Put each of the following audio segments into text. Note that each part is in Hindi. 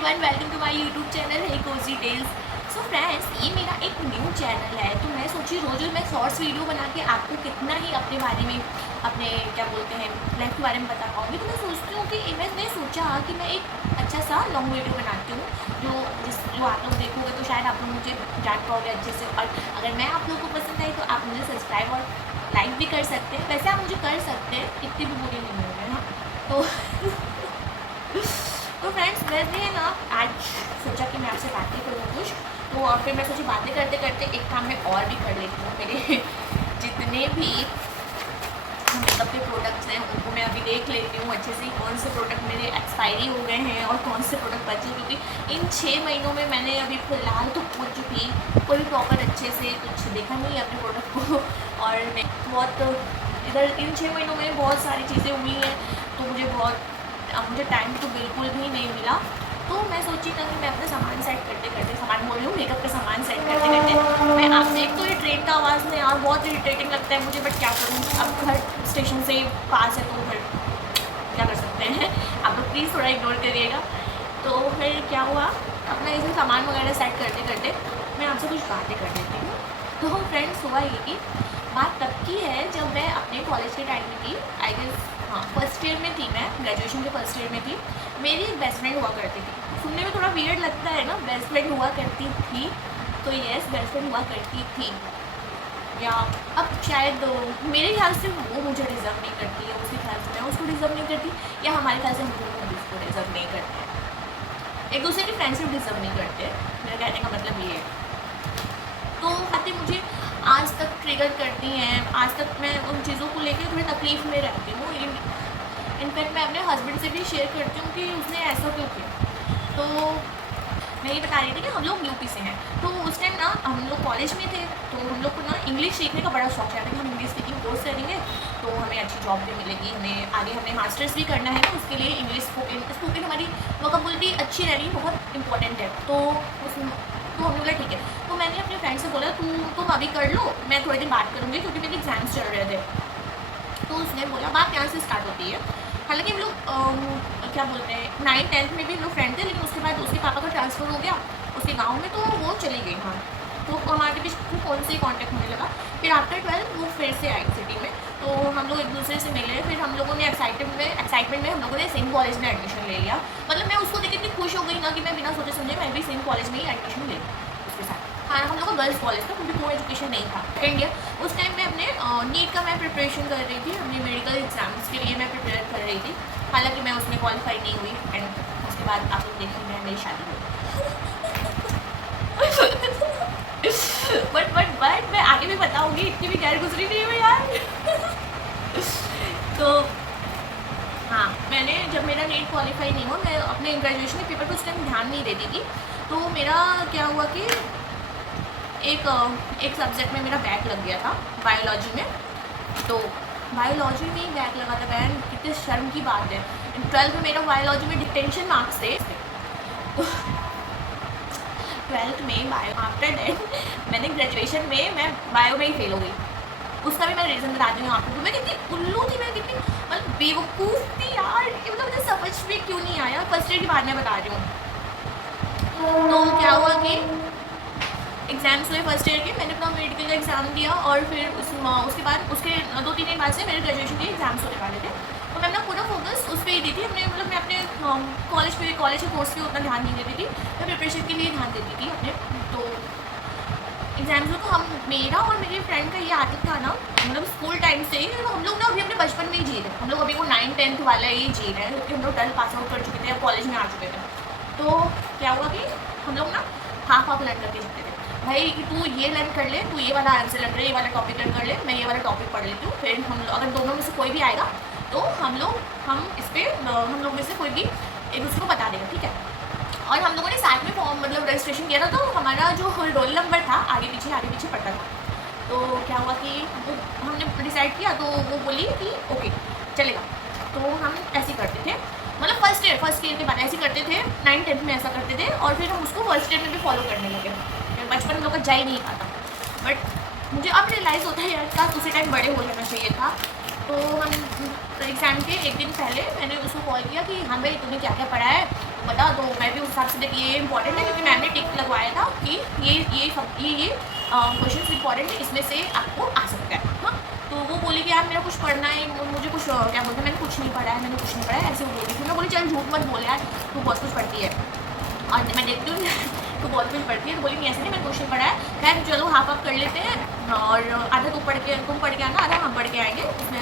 Everyone, welcome to my YouTube channel है कोजी टेल्स। सो फ्रेंड्स, ये मेरा एक न्यू चैनल है, तो मैं सोची रोज़ मैं शॉर्ट्स वीडियो बना के आपको कितना ही अपने बारे में, अपने क्या बोलते हैं लाइफ के बारे में बता पाऊँगी। तो मैं सोचती हूँ कि मैंने सोचा कि मैं एक अच्छा सा लॉन्ग वीडियो बनाती हूँ जो आप लोग देखोगे तो शायद आप लोग मुझे जान पाओगे अच्छे से। और अगर मैं आप लोगों को पसंद आई तो आप मुझे सब्सक्राइब और लाइक भी कर सकते हैं। वैसे आप मुझे कर सकते हैं, इतनी भी बुरी नहीं हो रही ना। तो फ्रेंड्स, मैंने ना आज सोचा कि मैं आपसे बातें करूँ कुछ, तो और फिर मैं सोची बातें करते करते एक काम मैं और भी कर लेती हूँ। मेरे जितने भी मेकअप के प्रोडक्ट्स हैं उनको मैं अभी देख लेती हूँ अच्छे से, कौन से प्रोडक्ट मेरे एक्सपायरी हो गए हैं और कौन से प्रोडक्ट बचे, क्योंकि इन 6 महीनों में मैंने अभी फ़िलहाल तो कुछ भी कोई प्रॉपर अच्छे से कुछ देखा नहीं है अपने प्रोडक्ट को। और मैं बहुत इधर इन 6 महीनों में बहुत सारी चीज़ें हुई हैं, तो मुझे टाइम तो बिल्कुल भी नहीं मिला। तो मैं सोची था कि मैं अपना सामान सेट करते करते, सामान बोल रही हूँ मेकअप का सामान सेट करते करते मैं आप देख, तो ये ट्रेन का आवाज़ में यार बहुत इरिटेटिंग लगता है मुझे, बट क्या करूँ, अब घर स्टेशन से पास है तो फिर क्या कर सकते हैं। आप लोग प्लीज़ थोड़ा इग्नोर करिएगा। तो फिर क्या हुआ, अपना इसे सामान वगैरह सेट करते करते मैं आपसे कुछ बातें कर देती हूँ। तो फ्रेंड्स, हुआ ये कि बात तब की है जब मैं अपने कॉलेज के टाइम में थी, आई गेस हाँ फर्स्ट ईयर में थी, मैं ग्रेजुएशन के फर्स्ट ईयर में थी। मेरी एक बेस्ट फ्रेंड हुआ करती थी, सुनने में थोड़ा वियर्ड लगता है ना, बेस्ट फ्रेंड हुआ करती थी, तो येस बेस्ट फ्रेंड हुआ करती थी। या अब शायद मेरे ख्याल से वो मुझे डिज़र्व नहीं करती है, उसके ख्याल से मैं उसको डिज़र्व नहीं करती, या हमारे ख्याल से हम दोनों उसको डिज़र्व नहीं करते, एक दूसरे की फ्रेंडशिप डिज़र्व नहीं करते। मेरा कहने का मतलब ये है। तो बातें मुझे आज तक ट्रिगर करती हैं, आज तक मैं उन चीज़ों को लेकर थोड़ी तकलीफ़ में रहती हूँ। इनफैक्ट मैं अपने हस्बैंड से भी शेयर करती हूँ कि उसने ऐसा क्यों किया। तो मैं ये बता रही थी कि हम लोग यूपी से हैं, तो उस टाइम ना हम लोग कॉलेज में थे, तो हम लोग को ना इंग्लिश सीखने का बड़ा शौक है कि हम इंग्लिश स्पीकिंग कोर्स करेंगे तो हमें अच्छी जॉब भी मिलेगी, हमें मास्टर्स भी करना है, तो उसके लिए इंग्लिश स्पोकन हमारी वोकैबुलरी अच्छी रहनी बहुत इंपॉर्टेंट है। तो हमने बोला ठीक है। तो मैंने अपने फ्रेंड से बोला तुम अभी कर लो, मैं थोड़े दिन बात करूँगी, क्योंकि मेरे एग्जाम्स चल रहे थे। तो उसने बोला बात यहाँ से स्टार्ट होती है। हालांकि हम लोग क्या बोलते हैं 9th-10th में भी हम लोग फ्रेंड थे, लेकिन उसके बाद उसके पापा का ट्रांसफ़र हो गया उसके गांव में, तो वो चली गई हाँ, तो हमारे बीच फ़ोन से ही कॉन्टैक्ट होने लगा। फिर आफ्टर 12 वो फिर से आई सिटी में, तो हम लोग एक दूसरे से मिले। फिर हम लोगों ने एक्साइटमेंट में हम लोगों ने सेम कॉलेज में एडमिशन ले लिया। मतलब मैं उसको देख के इतनी खुश हो गई ना कि मैं बिना सोचे समझे मैं भी सेम कॉलेज में ही एडमिशन ले उसके साथ। हाँ, हम लोग का गर्ल्स कॉलेज था क्योंकि को एजुकेशन नहीं था। सेकेंड ईयर उस टाइम में अपने नीट का मैं प्रिपरेशन कर रही थी, अपने मेडिकल एग्जाम्स के लिए मैं प्रिपेयर कर रही थी। हालांकि मैं उसमें क्वालिफाई नहीं हुई, एंड उसके बाद आप लोग देखेंगे मेरी शादी हुई। बट मैं आगे भी बताऊंगी, इतनी भी गैर गुजरी नहीं हुई यार। तो हाँ, मैंने जब मेरा नीट क्वालिफाई नहीं हुआ, मैं अपने ग्रेजुएशन के पेपर पर उस टाइम ध्यान नहीं देती थी। तो मेरा क्या हुआ कि एक सब्जेक्ट में मेरा बैक लग गया था, बायोलॉजी में। तो बायोलॉजी में ही बैक लगा था बहन, कितने शर्म की बात है। 12th में मेरा बायोलॉजी में डिटेंशन मार्क्स थे। तो 12th में बायो, आफ्टर दैट मैंने ग्रेजुएशन में मैं बायो में ही फेल हो गई। उसका भी मैं रीज़न बताती हूँ आपको। मैं कितनी उल्लू थी, मैं कितनी मतलब बेवकूफ़ थी यार, मतलब मुझे समझ में क्यों नहीं आया। फर्स्ट ईयर की बात मैं बता रही हूँ। तो क्या हुआ कि एग्ज़ाम्स हुए फर्स्ट ईयर के, मैंने अपना मेडिकल का एग्ज़ाम दिया, और फिर उसके बाद उसके 2-3 दिन बाद से मेरे ग्रेजुएशन के एग्ज़ाम्स होने वाले थे। तो मैं अपना पूरा फोकस उस पर ही दी थी। मैं अपने कॉलेज के कोर्स पे उतना ध्यान नहीं देती थी, मैं प्रिपरेशन के लिए ध्यान देती थी अपने। तो एग्ज़ाम्स में तो मेरा और मेरे फ्रेंड का ये आदत था ना, मतलब स्कूल टाइम से ही हम लोग ना अभी अपने बचपन में ही जी रहे, हम लोग अभी वो 9th-10th वाला ही जी रहे हैं, क्योंकि हम लोग 12th पास आउट कर चुके थे, अब कॉलेज में आ चुके थे। तो क्या हुआ कि हम लोग ना हाफ लर्न करके जीते थे भाई, कि तू ये लर्न कर ले, तू ये वाला आंसर लर्न कर ले, ये वाला टॉपिक लर्न कर ले, मैं ये वाला टॉपिक पढ़ लेती हूँ। फिर हम लोग अगर दोनों में से कोई भी आएगा तो हम लोग में से कोई भी एक दूसरे को बता देगा, ठीक है। और हम लोगों ने साथ में फॉर्म मतलब रजिस्ट्रेशन किया था, तो हमारा जो रोल नंबर था आगे पीछे पड़ता था। तो क्या हुआ कि हमने डिसाइड किया, तो वो बोली कि ओके चलेगा। तो हम ऐसे करते थे, मतलब फर्स्ट ईयर के बाद ऐसे करते थे, 9th-10th में ऐसा करते थे, और फिर हम उसको फर्स्ट ईयर में भी फॉलो करने लगे। बचपन हम लोग का जा ही नहीं पाता, बट मुझे अब रियलाइज़ होता है यार का उसी टाइम बड़े हो जाना चाहिए था। तो हम एग्ज़ाम के एक दिन पहले मैंने उसको कॉल किया कि हाँ भाई तूने क्या क्या पढ़ा है बता, तो मैं भी उस हिसाब से देखिए ये इंपॉर्टेंट है क्योंकि मैम ने टिक लगवाया था कि ये क्वेश्चन इंपॉर्टेंट है, इसमें से आपको आ सकता है। हाँ, तो वो बोली कि यार मेरा कुछ पढ़ना है, मुझे कुछ क्या बोलते हैं, मैंने कुछ नहीं पढ़ा है, मैंने कुछ नहीं पढ़ा है, ऐसे वो बोली। फिर मैं बोली चल झूठ मत बोल यार, तू बहुत कुछ पढ़ती है और मैं देखती हूँ तो बहुत कुछ पढ़ती है। तो बोली नहीं ऐसे नहीं, मैंने कुछ नहीं पढ़ा है, खैर चलो हाफ हाफ कर लेते हैं और आधा तुम पढ़ के आना, आधा हम पढ़ के आएंगे। उसने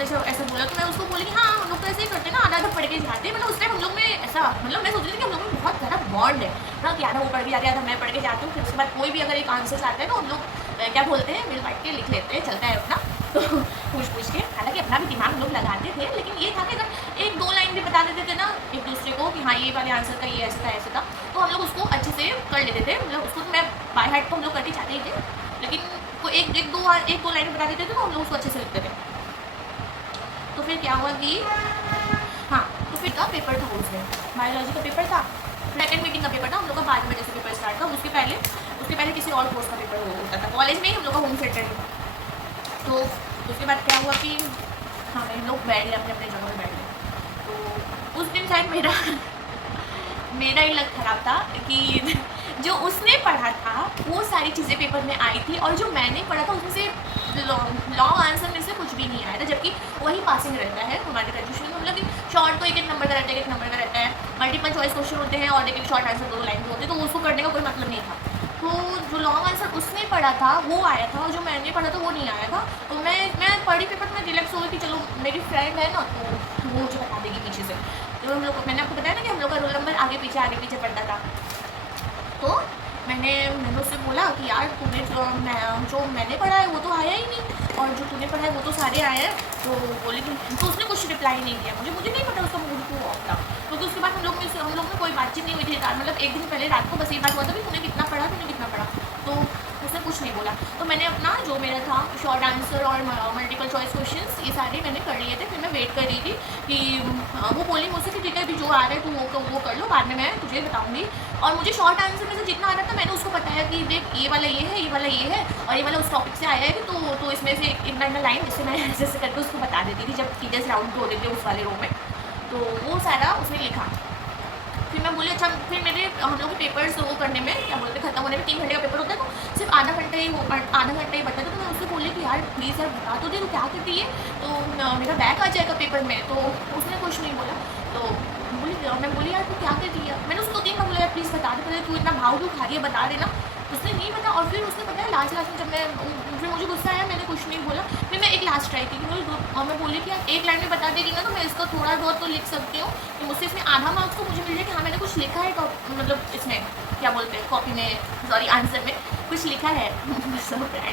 ऐसा बोला तो मैं उसको बोली कि हाँ हम लोग तो ऐसे ही करते हैं ना, आधा आधा पढ़ के जाते हैं। मतलब उस टाइम हम लोग में ऐसा, मतलब मैं सोच रही थी कि हम लोग में बहुत ज़्यादा बॉन्ड है ना, कि आधा वो पढ़ के जाते हैं, आधा मैं पढ़ के जाती हूँ। फिर उसके बाद कोई भी अगर एक आंसर आता है तो हम लोग क्या बोलते हैं, मिल बांट के लिख लेते हैं, चलता है अपना तो पूछ के। हालांकि अपना भी दिमाग हम लोग लगाते थे, लेकिन ये था कि अगर एक दो लाइन भी बता देते थे ना एक दूसरे को कि हाँ ये वाले आंसर का ये ऐसे था, तो हम लोग उसको अच्छे से कर लेते थे। मतलब उसको तो मैं बाय हार्ट तो हम लोग करके चाहते ही थे, लेकिन वो एक दो लाइन बता देते थे तो हम लोग उसको अच्छे से लिखते थे। तो फिर क्या हुआ कि हाँ, तो फिर का पेपर था, उसमें बायोलॉजी का पेपर था, सेकेंड मीटिंग का पेपर था, हम लोग का 5 बजे से पेपर स्टार्ट था। उसके पहले किसी और कोर्स का पेपर होता था, कॉलेज में ही हम लोग का होम सेंटर था। तो उसके बाद क्या हुआ कि हाँ हम लोग बैठ गए अपने जगह पर बैठ गए। तो उस दिन शायद मेरा ही लक खराब था कि जो उसने पढ़ा था वो सारी चीज़ें पेपर में आई थी, और जो मैंने पढ़ा था उसमें से लॉन्ग आंसर में से कुछ भी नहीं आया था, जबकि वही पासिंग रहता है हमारे ग्रेजुएशन में। मतलब कि शॉर्ट तो एक नंबर का रहता है, एक नंबर का रहता है, मल्टीपल चॉइस क्वेश्चन होते हैं और लेकिन शॉर्ट आंसर 2 लाइन के होते हैं, तो उसको करने का कोई मतलब नहीं था। तो जो लॉन्ग आंसर उसने पढ़ा था वो आया था, और जो मैंने पढ़ा था वो नहीं आया था। तो मैं पढ़ी पेपर में रिलैक्स हो गई कि चलो मेरी फ्रेंड है ना, तो वो मुझे बता देगी पीछे से। तो हम लोग, मैंने आपको बताया ना कि हम लोग का रोल नंबर आगे पीछे पढ़ता था। तो मैंने उससे बोला कि यार तुम्हें जो मैंने पढ़ा है वो तो आया ही नहीं, और जो तूने पढ़ा है वो तो सारे आए हैं। तो बोले कि तो उसने कुछ रिप्लाई नहीं दिया, मुझे नहीं पता उसका मूड क्यों ऑफ था, क्योंकि उसके बाद हम लोग में कोई बातचीत नहीं हुई थी। मतलब एक दिन पहले रात को बस ये बात हुआ था कि तूने कितना पढ़ा, तो उसने कुछ नहीं बोला। तो मैंने अपना जो मेरा था शॉर्ट आंसर और मल्टीपल चॉइस क्वेश्चंस ये सारे मैंने कर लिए थे। फिर मैं वेट कर रही थी कि वो बोली मुझसे कि ठीक है अभी जो आ रहा है तू वो कर लो, बाद में मैं तुझे बताऊँगी। और मुझे शॉर्ट आंसर में से जितना आ रहा था मैंने उसको बताया कि देख ये वाला ये है, ये वाला ये है, और ये वाला उस टॉपिक से आया है कि तो इसमें से इतना लाइन जिससे मैं ऐसे करके उसको बता देती थी जब टीचर्स राउंड पे होते थे उस वाले रूम में। तो वो सारा उसने लिखा। फिर मैं बोली अच्छा, फिर मेरे हम लोग के पेपर्स वो करने में क्या बोलते खत्म होने में 3 घंटे का पेपर होता है, तो सिर्फ आधा घंटा ही बचा था। तो मैं उससे बोली कि यार प्लीज़ यार बता तो दे तू क्या करती है, तो मेरा बैक आ जाएगा पेपर में। तो उसने कुछ नहीं बोला। तो मैं बोली यार तू क्या करती है, मैंने उसको 3 बार बोला यार प्लीज़ बता दे, पहले तू इतना भाव क्यों खा रही है, बता देना। उसने नहीं बता, और फिर उसने बताया लास्ट में जब फिर मुझे गुस्सा आया, मैंने कुछ नहीं बोला। फिर मैं एक लास्ट ट्राई की और मैं बोली कि यार एक लाइन में बता देगी ना तो मैं इसका थोड़ा बहुत तो लिख सकती हूँ कि मुझसे इसमें आधा मार्क्स तो मुझे मिल जाए कि हाँ मैंने कुछ लिखा है, मतलब इसमें क्या बोलते हैं कॉपी में, सॉरी आंसर में कुछ लिखा है।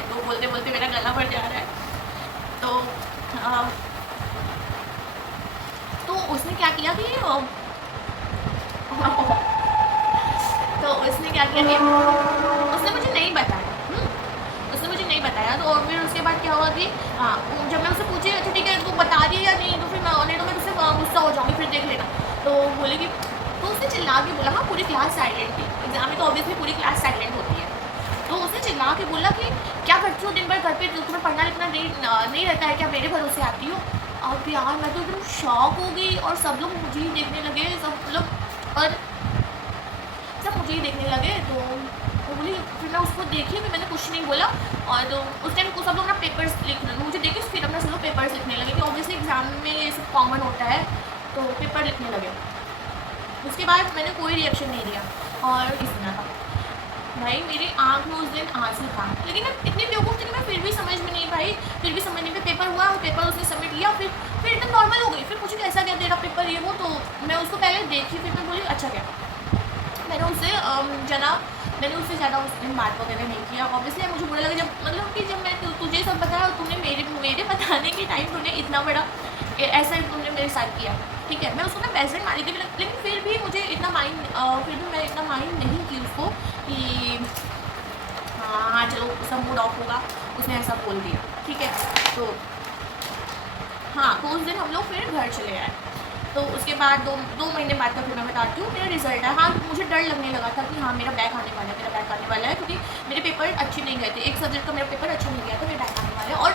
तो बोलते बोलते मेरा गला भर जा रहा है। तो उसने क्या किया कि तो उसने क्या किया कि उसने मुझे नहीं बताया। तो और फिर उसके बाद क्या हुआ कि जब मैं उससे पूछी अच्छा ठीक है तू बता रही है या नहीं, तो फिर मैं तुझसे गुस्सा हो जाऊँगी, फिर देख लेना। तो बोले कि तो उसने चिल्ला के बोला, हाँ पूरी क्लास साइलेंट थी, एग्जाम में तो ऑब्वियसली पूरी क्लास साइलेंट होती है। तो उसने चिल्ला के बोला कि क्या करती हो दिन भर घर पे, तुम्हें पढ़ना लिखना नहीं रहता है क्या, मेरे भरोसे आती हो। अब यार मैं तो एकदम शॉक हो गई, और सब लोग मुझे ही देखने लगे, सब मुझे ही देखने लगे। तो बोली, फिर मैं उसको देखी, फिर मैंने कुछ नहीं बोला। और उस टाइम को सब लोग ना पेपर्स लिख रहे, मुझे देखी फिर अपना सब लोग पेपर्स लिखने लगे कि ऑब्वियसली एग्जाम में ये सब कॉमन होता है, तो पेपर लिखने लगे। उसके बाद मैंने कोई रिएक्शन नहीं दिया और सुना था। भाई मेरी आँख में उस दिन आंसू था, लेकिन मैं इतनी बेवकूफ़ थी कि मैं फिर भी समझ में नहीं पाई। पेपर हुआ, पेपर उसने सबमिट किया, फिर एकदम नॉर्मल हो गई। फिर मुझे कैसा क्या तेरा पेपर ये वो, तो मैं उसको पहले देखी, फिर मैं बोली अच्छा क्या। मैंने उससे ज़्यादा उस दिन बात वगैरह नहीं किया। ऑब्वियसली मुझे बुरा लगा जब मैं तुझे सब बताया और तूने मेरे बताने के टाइम तूने इतना बड़ा ऐसा तुमने मेरे साथ किया। ठीक है, मैं उसको ना पैसेंट मारी थी, लेकिन फिर भी मैं इतना माइंड नहीं की उसको कि हाँ चलो उसका मूड ऑफ होगा, उसने ऐसा बोल दिया। ठीक है, तो हाँ तो उस दिन हम लोग फिर घर चले आए। तो उसके बाद दो महीने बाद का फिर मैं बताती हूँ मेरा रिजल्ट है। हाँ मुझे डर लगने लगा था कि हाँ मेरा बैक आने वाला है, क्योंकि मेरे पेपर अच्छे नहीं गए थे, एक सब्जेक्ट का मेरा पेपर अच्छा नहीं गया था, मेरा बैक आने वाला है। और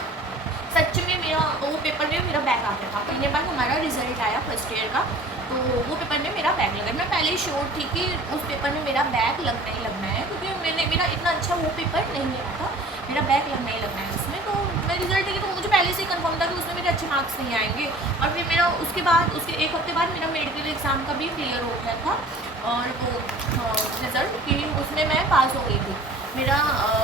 सच में मेरा वो पेपर में मेरा बैक आ गया था। महीने बाद हमारा रिजल्ट आया फर्स्ट ईयर का, तो वो पेपर में मेरा बैक लगा। मैं पहले ही श्योर थी कि उस पेपर में मेरा बैक लगना ही लगना है, क्योंकि मेरा इतना अच्छा वो पेपर नहीं आया था, मेरा बैक लगना ही लगना है उसमें। तो मैं रिजल्ट देखी तो मुझे पहले से ही कंफर्म था कि उसमें मेरे अच्छे मार्क्स नहीं आएंगे। और फिर मेरा उसके बाद उसके एक हफ्ते बाद मेरा मेडिकल एग्ज़ाम का भी क्लियर हो गया था, और वो रिज़ल्ट कि उसमें मैं पास हो गई थी। मेरा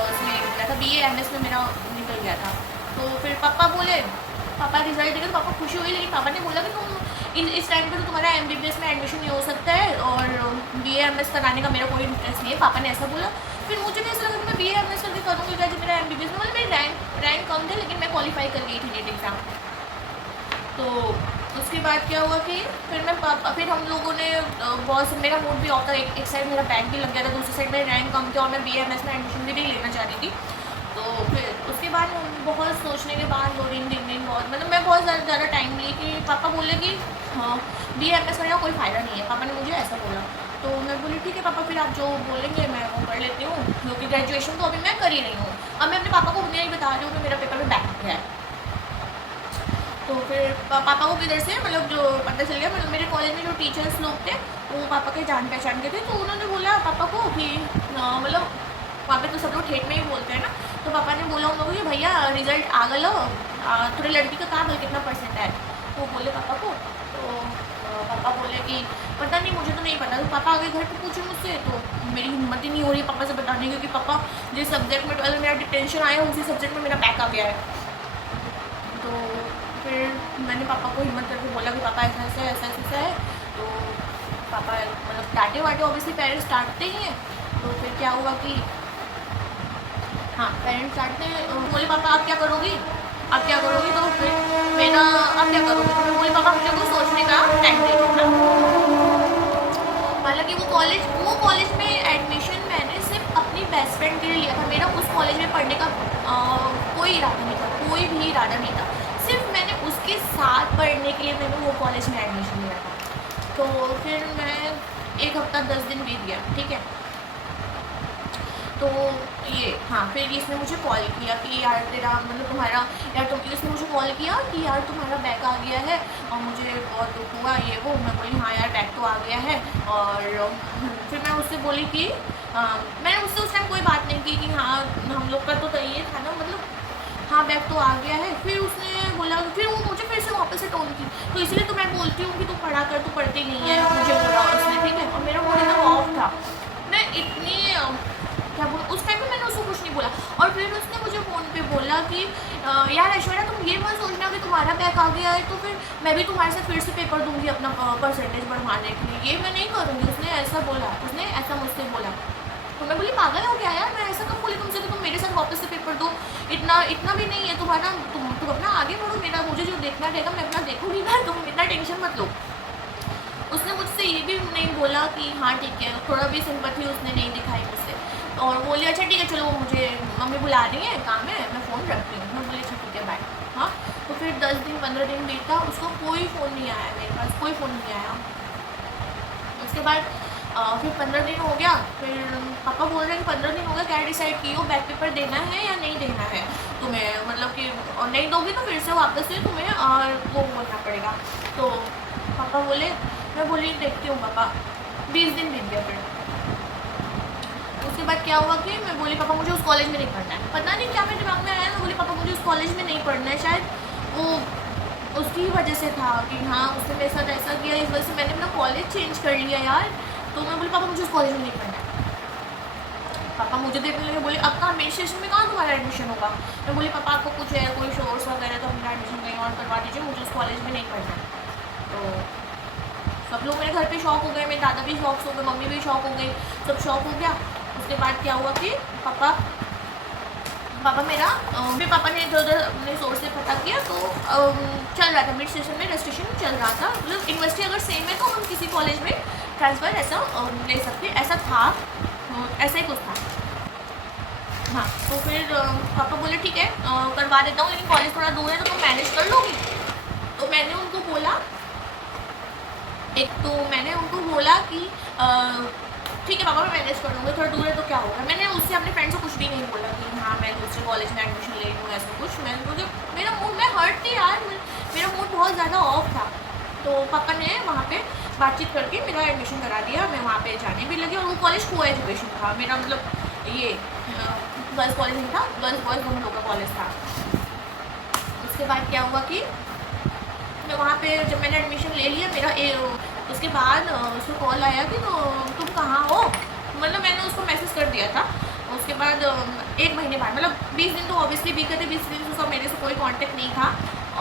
उसमें निकला था BA MS में मेरा निकल गया था। तो फिर पापा रिजल्ट देखे तो पापा खुशी हुई, लेकिन पापा ने बोला कि तुम इस टाइम पे तो तुम्हारा MBBS में एडमिशन नहीं हो सकता है, और BA MS कराने का मेरा कोई इंटरेस्ट नहीं है, पापा ने ऐसा बोला। फिर मुझे भी ऐसा लगा कि मैं BA MS करके करूँगी क्या, जब मेरा MBBS में मतलब मेरी रैंक कम थे, लेकिन मैं क्वालिफाई कर गई थी नीट एग्ज़ाम। तो उसके बाद क्या हुआ कि फिर हम लोगों ने बहुत मेरा मूड भी ऑफ था, एक साइड मेरा बैक भी लग गया था, दूसरी साइड मेरी रैंक कम थी, और मैं BA MS में एडमिशन भी नहीं लेना चाह रही थी। तो फिर उसके बाद बहुत सोचने के बाद 2 दिन बहुत मतलब मैं बहुत ज़्यादा टाइम ली कि पापा बोले कि हाँ BA MS करने का कोई फ़ायदा नहीं है, पापा ने मुझे ऐसा बोला। तो मैं बोली ठीक है पापा, फिर आप जो बोलेंगे मैं वो कर लेती हूँ, क्योंकि ग्रेजुएशन तो अभी मैं कर ही रही हूँ। अब मैं अपने पापा को नहीं बता रही हूँ कि मेरा पेपर में बैक लग गया है। तो फिर पापा को किधर से मतलब जो पता चल गया, मतलब मेरे कॉलेज में जो टीचर्स लोग थे वो पापा के जान पहचान के थे, तो उन्होंने बोला पापा को कि मतलब वहाँ पे तो सब लोग ठेठ में ही बोलते हैं ना, तो पापा ने बोला उन लोगों को कि भैया रिजल्ट आ गलो, थोड़ी लड़की का काम है, कितना परसेंट है। तो बोले पापा को, तो पापा बोले कि पता नहीं, मुझे तो नहीं पता। तो पापा आगे घर पे पूछे मुझसे, तो मेरी हिम्मत ही नहीं हो रही पापा से बताने की, क्योंकि पापा जिस सब्जेक्ट में 12 मेरा डिटेंशन आया उसी सब्जेक्ट में मेरा बैक आ गया है। तो फिर मैंने पापा को हिम्मत करके बोला कि पापा ऐसा है। तो पापा मतलब डांटे वाटे, ऑब्वियसली पेरेंट्स डांटते ही हैं। तो फिर क्या हुआ कि हाँ पेरेंट्स डांटते हैं, बोले पापा आप क्या करोगी, आप क्या करोगी। तो फिर मेरा आप क्या करोगी, तो मैं बोली पापा मुझे कुछ सोचने का टाइम दे दो ना। हालांकि वो कॉलेज में एडमिशन मैंने सिर्फ अपनी बेस्ट फ्रेंड के लिए लिया था, मेरा उस कॉलेज में पढ़ने का कोई इरादा नहीं था, कोई भी इरादा नहीं था, सिर्फ मैंने उसके साथ पढ़ने के लिए मैंने वो कॉलेज में एडमिशन लिया था। तो फिर मैं 1 हफ्ता 10 दिन बीत गया, ठीक है। तो ये हाँ फिर इसने मुझे कॉल किया कि यार तेरा मतलब तुम्हारा यार तुम इसने मुझे कॉल किया कि यार तुम्हारा बैग आ गया है, और मुझे बहुत दुख हुआ ये वो। मैं बोली हाँ यार बैग तो आ गया है। और फिर मैं उससे बोली कि मैंने उससे उस टाइम कोई बात नहीं की कि हाँ हम लोग का तो ये था ना, मतलब हाँ बैग तो आ गया है। फिर उसने बोला, फिर वो मुझे फिर से वापस से टोन की, तो इसलिए तो मैं बोलती हूँ कि तू पढ़ा कर, तू पढ़ती नहीं है, मुझे बोला उसने, ठीक है। और मेरा मूड एकदम ऑफ था, मैं इतनी क्या बोलूँ, उस टाइम पे मैंने उसको कुछ नहीं बोला। और फिर उसने मुझे फ़ोन पे बोला कि यार ऐश्वर्या तुम ये मत सोचना कि तुम्हारा बैक आ गया है तो फिर मैं भी तुम्हारे साथ फिर से पेपर दूंगी अपना परसेंटेज बढ़वाने के लिए, ये मैं नहीं करूँगी। उसने ऐसा बोला, उसने ऐसा मुझसे बोला। तो मैं बोली पागल हो क्या यार, मैं ऐसा कब बोली तुमसे कि तुम मेरे साथ वापस से पेपर दो, इतना भी नहीं है तुम्हारा, तुम अपना आगे बढ़ो, मेरा मुझे जो देखना रहेगा मैं अपना देखूँगी ना, तुम इतना टेंशन मत लो। उसने मुझसे ये भी नहीं बोला कि हाँ ठीक है, थोड़ा भी सिंपैथी उसने नहीं दिखाई मुझसे। और बोली अच्छा ठीक है चलो मुझे मम्मी बुला रही है, काम है, मैं फ़ोन रखती हूँ। मैं बोली अच्छा ठीक है बाय। हाँ तो फिर 10 दिन 15 दिन बीता, उसको कोई फ़ोन नहीं आया, मेरे पास कोई फ़ोन नहीं आया। उसके बाद फिर 15 दिन हो गया, फिर पापा बोल रहे हैं 15 दिन हो गया, क्या डिसाइड की हो, बैक पेपर देना है या नहीं देना है तुम्हें, मतलब कि नहीं दोगी तो फिर से वापस से तुम्हें वो बोलना पड़ेगा। तो पापा बोले, मैं बोली देखती हूँ पापा। 20 दिन बीत गया। फिर उसके बाद क्या हुआ कि मैं बोली पापा मुझे उस कॉलेज में नहीं पढ़ना है, पता नहीं क्या मेरे दिमाग में आया। मैं बोली पापा मुझे उस कॉलेज में नहीं पढ़ना है, शायद वो उसकी वजह से था कि हाँ उसने मेरे साथ ऐसा किया, इस वजह से मैंने अपना कॉलेज चेंज कर लिया यार। तो मैं बोली पापा मुझे उस कॉलेज में नहीं पढ़ना है। पापा मुझे देखने लगे, बोले अब कहाँ मेरे स्टेशन में कहाँ तुम्हारा एडमिशन होगा। मैं बोली पापा आपको कुछ है कोई शोर्स वगैरह तो मेरा एडमिशन कहीं और करवा दीजिए, मुझे उस कॉलेज में नहीं पढ़ना है। तो सब लोग मेरे घर पे शौक हो गए, मेरे दादा भी शौक हो गए, मम्मी भी शौक हो गई, सब शौक हो गया। उसके बाद क्या हुआ कि पापा मेरा फिर पापा ने इधर उधर अपने सोर्स से पता किया, तो चल रहा था मिड सेशन में रजिस्ट्रेशन चल रहा था, मतलब यूनिवर्सिटी अगर सेम है तो हम किसी कॉलेज में ट्रांसफ़र ऐसा ले सकते, ऐसा था, ऐसा ही कुछ था। हाँ तो फिर पापा बोले ठीक है करवा देता हूँ, लेकिन कॉलेज थोड़ा दूर है तो तुम मैनेज कर लोगी। तो मैंने उनको बोला कि ठीक है पापा मैं मैनेज कर लूँगी, थोड़ा दूर है तो क्या होगा। मैंने उससे अपने फ्रेंड से कुछ भी नहीं बोला कि हाँ मैं दूसरे कॉलेज में एडमिशन ले लूँ ऐसा कुछ। क्योंकि मेरा मूड, मैं हर्ट थी यार, मेरा मूड बहुत ज़्यादा ऑफ था। तो पापा ने वहाँ पे बातचीत करके मेरा एडमिशन करा दिया। मैं वहाँ पे जाने भी लगी और वो कॉलेज को एजुकेशन था मेरा, मतलब ये गर्ल्स कॉलेज नहीं था, गर्ल्स बॉयज़ दोनों लोग का कॉलेज था। उसके बाद क्या हुआ कि मैं वहाँ पे जब मैंने एडमिशन ले लिया मेरा उसके बाद उसको कॉल आया कि तो तुम कहाँ हो, मतलब मैंने उसको मैसेज कर दिया था। उसके बाद 1 महीने बाद, मतलब 20 दिन तो ऑब्वियसली बीते थे, 20 दिन से उसका मेरे से कोई कांटेक्ट नहीं था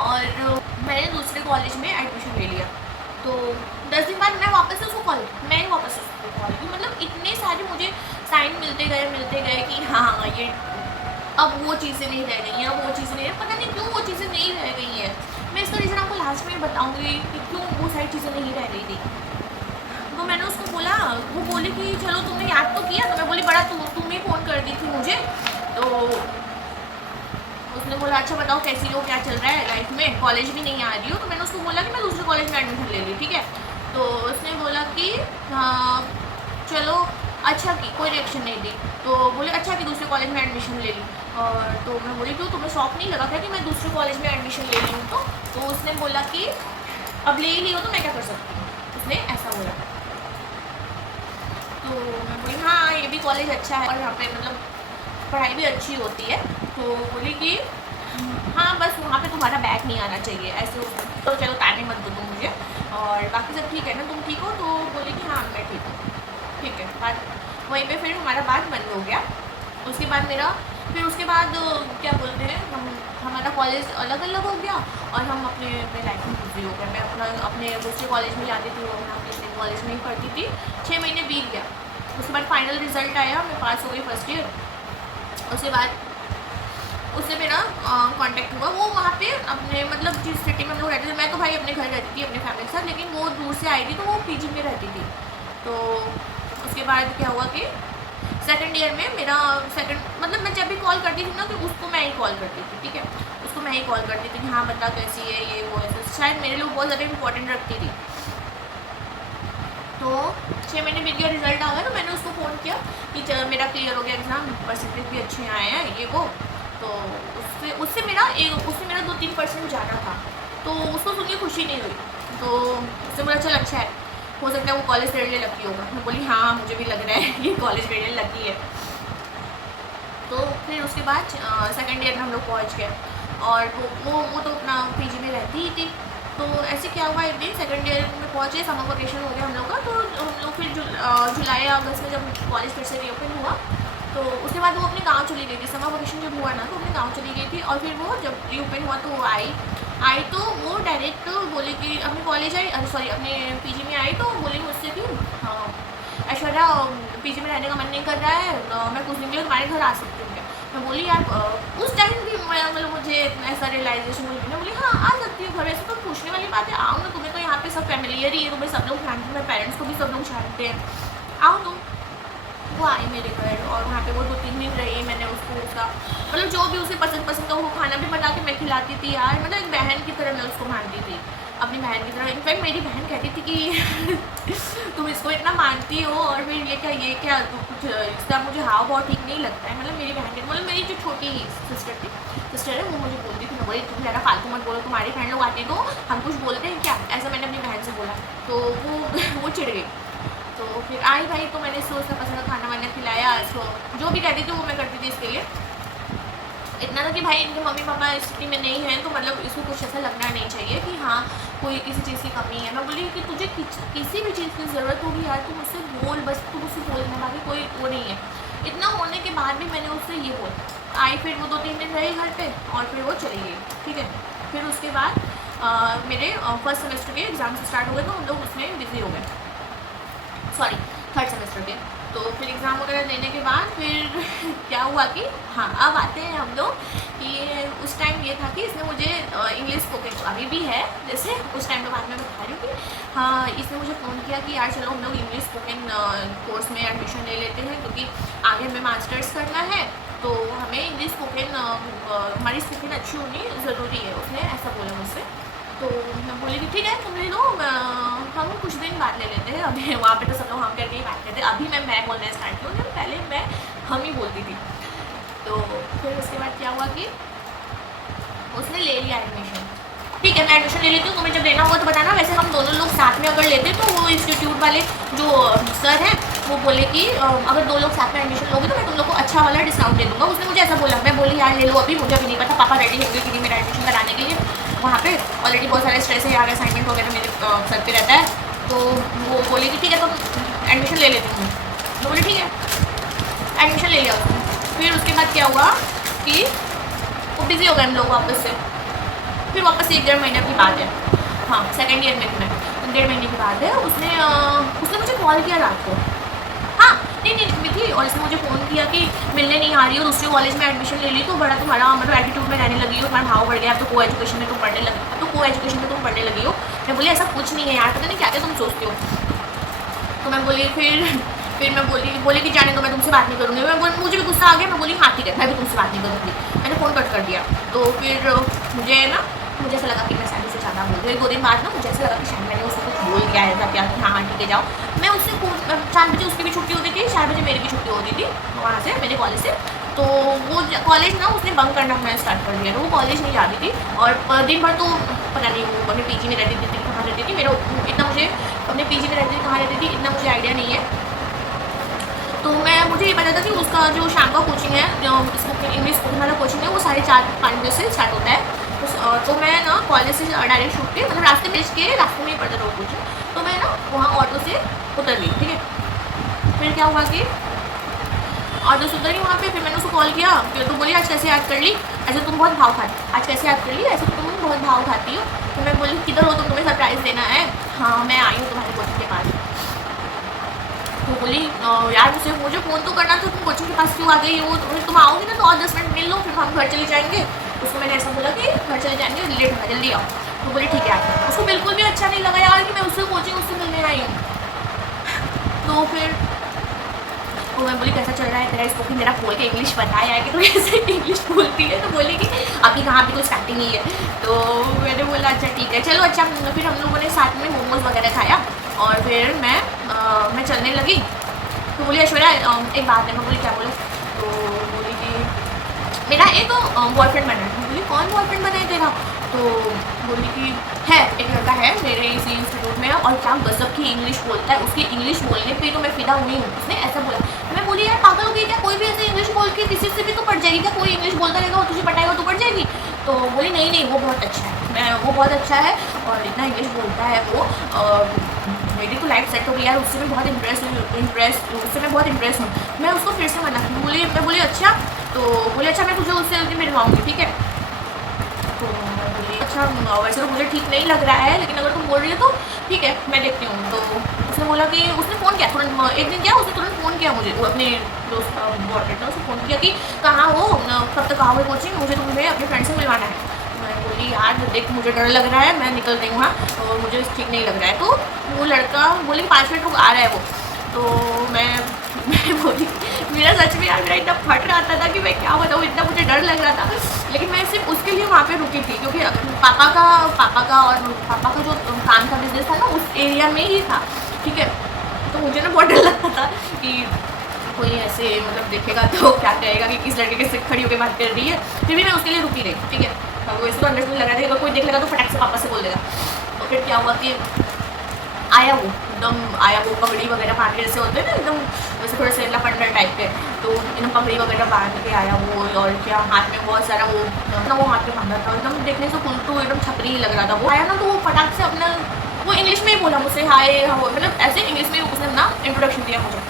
और मैंने दूसरे कॉलेज में एडमिशन ले लिया। तो 10 दिन बाद मैं वापस से उसको कॉल, मैं ही वापस से उसको कॉल की, मतलब इतने सारे मुझे साइन मिलते गए कि हाँ ये अब वो चीज़ें नहीं रह गई हैं, अब वो चीज़ें नहीं रह, पता नहीं क्यों वो चीज़ें नहीं रह गई हैं। मैं इसका रीज़न आपको लास्ट में बताऊँगी कि क्यों वो सारी चीज़ें नहीं रह रही थी। तो मैंने उसको बोला, वो बोली कि चलो तुमने याद तो किया, तो मैं बोली बड़ा तुम ही फ़ोन कर दी थी मुझे। तो उसने बोला अच्छा बताओ कैसी हो, क्या चल रहा है लाइफ में, कॉलेज भी नहीं आ रही हो। तो मैंने उसको बोला कि मैं दूसरे कॉलेज में एडमिशन ले ली, ठीक है। तो उसने बोला कि हाँ चलो अच्छा की, कोई रिएक्शन नहीं दी। तो बोले अच्छा कि दूसरे कॉलेज में एडमिशन ले ली। और तो मैं बोली क्यों, तुम्हें शौक नहीं लगा था कि मैं दूसरे कॉलेज में एडमिशन ले ली हूँ? तो उसने बोला कि अब ले ही ली हो तो मैं क्या कर सकती हूँ, उसने ऐसा बोला। तो मैं बोली हाँ ये भी कॉलेज अच्छा है और यहाँ पे मतलब पढ़ाई भी अच्छी होती है। तो बोली कि हाँ बस वहाँ पे तुम्हारा बैग नहीं आना चाहिए ऐसे। तो चलो ताने मत दो तुम मुझे, और बाकी सब ठीक है ना, तुम ठीक हो? तो बोली कि हाँ मैं ठीक हूँ, ठीक है। बात वहीं पे फिर हमारा बात बंद हो गया। उसके बाद उसके बाद क्या बोलते हैं, हमारा कॉलेज अलग अलग हो गया और हम अपने लाइफ में बिजी हो गए। मैं अपने दूसरे कॉलेज में जाती थी, वो मैं अपने सेम कॉलेज में ही पढ़ती थी। 6 महीने बीत गया। उसके बाद फाइनल रिजल्ट आया, मैं पास हो गई फर्स्ट ईयर। उसके बाद उससे मेरा कांटेक्ट हुआ। वो वहाँ पे अपने मतलब जिस सिटी में हम लोग रहते थे, मैं तो भाई अपने घर रहती थी अपने फैमिली के साथ, लेकिन वो दूर से आई थी तो वो पीजी में रहती थी। तो उसके बाद क्या हुआ कि सेकंड ईयर में मेरा मतलब मैं जब भी कॉल करती थी ना तो उसको मैं ही कॉल करती थी, ठीक है। उसको मैं ही कॉल करती थी कि हाँ बता कैसी है, ये वो ऐसे, शायद मेरे लिए बहुत ज़्यादा इंपॉर्टेंट रखती थी। तो 6 महीने बीत गया, रिजल्ट आ गया। तो मैंने उसको फ़ोन किया कि मेरा क्लियर हो गया एग्ज़ाम, परसेंटेज भी अच्छे आए हैं ये वो। तो उससे मेरा 2-3% ज़्यादा था। तो उसको सुन के खुशी नहीं हुई। तो उससे बोला चल अच्छा है, हो सकता है वो कॉलेज तेरे लिए लकी होगा। मैं बोली हाँ मुझे भी लग रहा है ये कॉलेज मेरे लिए लकी है। तो फिर उसके बाद सेकंड ईयर में हम लोग पहुँच गए और वो तो अपना पीजी में रहती ही थी। तो ऐसे क्या हुआ, एक दिन सेकंड ईयर में पहुँचे, समर वेकेशन हो गया हम लोग का। तो हम लोग फिर जुलाई अगस्त में जब कॉलेज फिर से रीओपन हुआ तो उसके बाद वो अपने गांव चली गई थी। समर वेकेशन जब हुआ ना तो अपने गांव चली गई थी। और फिर वो जब रीओपन हुआ तो वो आई तो वो डायरेक्ट बोली कि अपने कॉलेज आई, सॉरी अपने पीजी में आई। तो बोली मुझसे कि हाँ ऐश्वर्या पीजी में रहने का मन नहीं कर रहा है, मैं कुछ दिन के लिए तुम्हारे घर आ सकती हूँ क्या? मैं बोली यार उस टाइम भी मतलब मुझे ऐसा रियलाइजेशन हुई। मैं बोली हाँ आ सकती हूँ घर, ऐसे तो पूछने वाली बात है, आओ ना, तुम्हें तो यहाँ पे सब फैमिलियर ही है, तुम्हें सब लोग जानते हैं, मेरे पेरेंट्स को भी सब लोग जानते हैं, आओ तुम। वो आई मेरे घर और वहाँ पे वो 2-3 दिन रही। मैंने उसको उसका मतलब जो भी उसे पसंद का वो खाना भी बना के मैं खिलाती थी यार, मतलब एक बहन की तरह मैं उसको मानती थी, अपनी बहन की तरह। इनफैक्ट मेरी बहन कहती थी कि तुम इसको इतना मानती हो और फिर ये क्या कुछ इसका मुझे हाव भाव ठीक नहीं लगता है। मतलब मेरी बहन मतलब मेरी जो छोटी सिस्टर है वो मुझे बोलती थी, मैं बोली तुम ज़्यादा फालतू मत बोलो, तुम्हारी फ्रेंड लोग आती तो हम कुछ बोलते हैं क्या, ऐसा मैंने अपनी बहन से बोला। तो वो चिढ़ गई। तो फिर आई भाई, तो मैंने इसको उसका पसंद का खाना वाना खिलाया, इसको जो भी कहती थी वो मैं करती थी इसके लिए। इतना था कि भाई इनके मम्मी पापा इस स्थिति में नहीं है तो मतलब इसको कुछ ऐसा लगना नहीं चाहिए कि हाँ कोई किसी चीज़ की कमी है। मैं बोली कि तुझे किसी भी चीज़ की ज़रूरत होगी यार तुम उससे बोल, बस तुम उससे बोलना, बाकी कोई वो नहीं है। इतना होने के बाद भी मैंने उससे ये बोला। आई फिर वो 2-3 दिन रही घर पे और फिर वो चली गई, ठीक है। फिर उसके बाद मेरे फर्स्ट सेमेस्टर के एग्ज़ाम्स स्टार्ट हो गए तो हम लोग उसमें बिजी हो गए, सॉरी थर्ड सेमेस्टर के। तो फिर एग्ज़ाम वगैरह देने के बाद फिर क्या हुआ कि हाँ अब आते हैं हम लोग कि उस टाइम ये था कि इसने मुझे इंग्लिश स्पोकन अभी भी है जैसे उस टाइम के बाद में बता रही हूँ कि हाँ इसने मुझे फ़ोन किया कि यार चलो हम लोग इंग्लिश स्पोकन कोर्स में एडमिशन ले लेते हैं क्योंकि आगे हमें मास्टर्स करना है तो हमें इंग्लिश स्पोकन हमारी स्पोकन अच्छी होनी ज़रूरी है। उसने ऐसा बोला मुझसे। तो मैं बोली कि ठीक है तुम ले लो, हम कुछ दिन बाद ले लेते हैं। अभी वहाँ पे तो सब लोग हम करके ही बात करते हैं। अभी मैं बोलना स्टार्ट किया, जब पहले मैं हम ही बोलती थी। तो फिर उसके बाद क्या हुआ कि उसने ले लिया एडमिशन ठीक है मैं एडमिशन ले लेती हूँ, तुम्हें जब लेना होगा तो बताना। वैसे हम दोनों लोग साथ में अगर लेते तो वो इंस्टीट्यूट वाले जो सर हैं वो बोले कि अगर 2 लोग साथ में एडमिशन लोगे तो मैं तुम लोग को अच्छा वाला डिस्काउंट दे दूँगा। उसने मुझे ऐसा बोला। मैं बोली यार ले लो, अभी मुझे भी नहीं पता पापा रेडी होंगे कि नहीं मेरा एडमिशन कराने के लिए। वहाँ पे ऑलरेडी बहुत सारे स्ट्रेस है यार, असाइनमेंट वगैरह मेरे सर पे रहता है। तो वो बोले कि ठीक है तो एडमिशन ले लेती हूँ। तो बोले ठीक है एडमिशन ले लिया उसने। फिर उसके बाद क्या हुआ कि वो बिज़ी हो गए हम लोग वापस से। फिर वापस से 1-1.5 महीने की बात है, हाँ 2nd ईयर में थी मैं, 1.5 महीने की बात है। उसने मुझे कॉल किया रात को, हाँ नहीं थी, और इसने मुझे फ़ोन किया कि मिलने नहीं आ रही हो, दूसरे कॉलेज में एडमिशन ले ली तो बड़ा तुम्हारा मतलब एटीट्यूड में रहने लगी हो, तुम्हारा भाव बढ़ गया, अब तो को एजुकेशन में तुम पढ़ने लगी, अब तो को एजुकेशन में तुम पढ़ने लगी हो। मैं बोली ऐसा कुछ नहीं है यार, पता नहीं क्या क्या तुम सोचती हो। तो मैं बोली फिर मैं बोली कि जाने दो, मैं तुमसे बात नहीं करूँगी। मुझे भी गुस्सा आ गया। मैं बोली हाँ ठीक है मैं भी तुमसे बात नहीं करूँगी। मैंने फ़ोन कट कर दिया। तो फिर मुझे ऐसा लगा कि मैं शायद से ज़्यादा बोल रही हूँ। 2 दिन बाद ना मुझे ऐसा लगा कि शायद मैंने उसको कुछ बोल दिया है क्या कि हाँ ठीक है जाओ। मैं उससे 4 बजे उसकी भी छुट्टी होती थी, 4 बजे मेरी भी छुट्टी होती थी वहाँ से मेरे कॉलेज से। तो वो कॉलेज ना उसने बंक करना अपना स्टार्ट कर दिया। तो वो कॉलेज नहीं जाती थी और दिन भर तो पता नहीं वो अपने पीजी में रहती थी कहाँ रहती थी, मेरा इतना मुझे अपने पीजी में रहती थी कहाँ रहती थी इतना मुझे आइडिया नहीं है। तो मुझे ये पता था कि उसका जो शाम का कोचिंग है, जो इंग्लिश वाला कोचिंग है, वो 4:30-5 बजे से स्टार्ट होता है। तो मैं ना कॉलेज से डायरेक्ट छूट के मतलब रास्ते में के रास्ते में ही पड़ता था वो कोचिंग। तो मैं ना वहाँ ऑटो से उतर गई, ठीक है। फिर क्या हुआ कि ऑटो से उतरी वहाँ पे। फिर मैंने उसको कॉल किया कि तो बोली आज कैसे याद कर ली, ऐसे तुम बहुत भाव खाती, आज कैसे याद कर ली, ऐसे तुम बहुत भाव खाती हो। तो मैं बोली किधर हो, तो तुम्हें सरप्राइज़ देना है। हाँ मैं आई हूँ तुम्हारे कोचिंग के पास। तो बोली यार मुझे फ़ोन तो करना था, तुम कोचिंग के पास क्यों आ गई हो, तुम आओगी ना तो और 10 मिनट मिल लो, फिर हम घर चले जाएंगे। उसको मैंने ऐसा बोला कि घर चले जाएंगे, लेट होगा जल्दी आओ। तो बोली ठीक है। उसको बिल्कुल भी अच्छा नहीं लगा यार कि मैं उससे कोचिंग उससे मिलने आई हूँ। तो फिर तो मैं बोली कैसा चल रहा है तेरा स्पोकन, मेरा बोल के इंग्लिश बताया है कि तू कैसे इंग्लिश बोलती है। तो बोली कि अभी कहाँ, अभी तो स्टार्टिंग ही है। तो मैंने बोला अच्छा ठीक है चलो अच्छा। फिर हम लोगों ने साथ में मोमोज़ वगैरह खाया और फिर मैं चलने लगी। तो बोली ऐश्वर्या एक बात है। मैं बोली क्या बोलो। तो बोली कि मेरा एक बॉयफ्रेंड बना है। मैं बोली कौन बॉयफ्रेंड बना है तेरा। तो बोली कि है एक लड़का है मेरे इसी इंस्टीट्यूट में और क्या गजब की इंग्लिश बोलता है, उसकी इंग्लिश बोलने पे तो मैं फिदा हुई हूँ। उसने ऐसा बोला। मैं बोली यार पागल हो गई क्या, कोई भी ऐसे इंग्लिश बोल के किसी से भी तो पढ़ जाएगी क्या, कोई इंग्लिश बोलता रहेगा और तुझे पढ़ाएगा तो पढ़ जाएगी। तो बोली नहीं वो बहुत अच्छा है, वो बहुत अच्छा है और इतना इंग्लिश बोलता है वो। मेरी तो लाइफ सेट हो गई यार, उससे मैं बहुत उससे मैं बहुत इम्प्रेस हूँ। मैं उसको फिर से मना की। मैं बोली अच्छा। तो बोले अच्छा मैं तुझे उससे उस दिन मिलवाऊँगी ठीक है। तो मैं बोली अच्छा वैसे तो मुझे ठीक नहीं लग रहा है, लेकिन अगर तुम बोल रही हो तो ठीक है मैं देखती हूँ। तो उसने बोला कि उसने फ़ोन किया तुरंत, एक दिन क्या उसने तुरंत फ़ोन किया मुझे, वो अपने दोस्त का बॉयफ्रेंड था, उसने फ़ोन किया कि कहाँ हो, कब तक आओगे कोचिंग, मुझे तुम्हें अपने फ्रेंड से मिलवाना है। मैं बोली यार देख मुझे डर लग रहा है, मैं निकल रही हूँ हाँ और मुझे ठीक नहीं लग रहा है। तो वो लड़का बोले 5 मिनट रुक आ रहा है वो। तो मैं बोली मेरा सच में यार मेरा इतना फट रहा था कि मैं क्या बताऊँ, इतना मुझे डर लग रहा था। लेकिन मैं सिर्फ उसके लिए वहाँ पे रुकी थी क्योंकि पापा का जो काम का बिजनेस था ना उस एरिया में ही था, ठीक है। तो मुझे ना बहुत डर लगता था कि कोई ऐसे मतलब देखेगा तो क्या कहेगा कि किस लड़के के से खड़ी होकर बात कर रही है। फिर भी मैं उसके लिए रुकी रही, ठीक है। वो इसको अंडरस्टैंड लग रहा था कि अगर कोई देख लेगा तो फटाक से पापा से बोल देगा। तो फिर क्या हुआ कि आया वो पगड़ी वगैरह बांध के जैसे होते हैं ना एकदम वैसे थोड़े से लफंडर टाइप के। तो एकदम पगड़ी वगैरह बांध के आया वो और क्या हाथ में बहुत सारा वो हाथ में बांधा था, एकदम देखने से कुलटू एकदम छपरी लग रहा था। वो आया ना तो वो फटाक से अपना वो इंग्लिश में ही बोला मुझसे हाय मतलब ऐसे इंग्लिश में उसने अपना इंट्रोडक्शन दिया मुझे।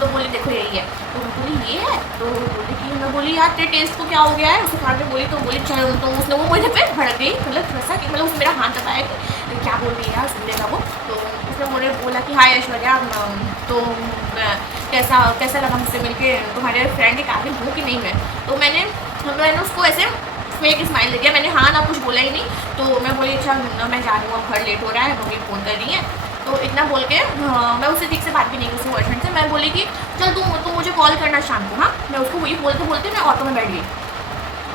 तो बोली देखो यही है। तो बोली ये है। तो बोली कि मैं बोली यार तेरे टेस्ट को क्या हो गया है उसके बारे में बोली। तो बोली चलो। तो उसने वो मुझे पे भड़क गई मतलब वैसा कि मतलब उसने मेरा हाथ दबाया कि क्या बोल रही है यार सुन लेगा वो। तो उसने मुझे बोला कि हाय ऐश्वर्या तो कैसा लगा मुझसे मिलके, तुम्हारे फ्रेंड के काबिल हूँ कि नहीं मैं। तो मैंने उसको ऐसे फेक स्माइल दे दिया। मैंने हाँ ना कुछ बोला ही नहीं। तो मैं बोली अच्छा मैं जा रही हूँ अब घर लेट हो रहा है, मम्मी फ़ोन कर रही है। तो इतना बोल के मैं उससे ठीक से बात भी नहीं की उसके बॉयफ्रेंड से। मैं बोली कि चल तू मुझे कॉल करना शाम को। हाँ मैं उसको वही बोलते मैं ऑटो में बैठ गई,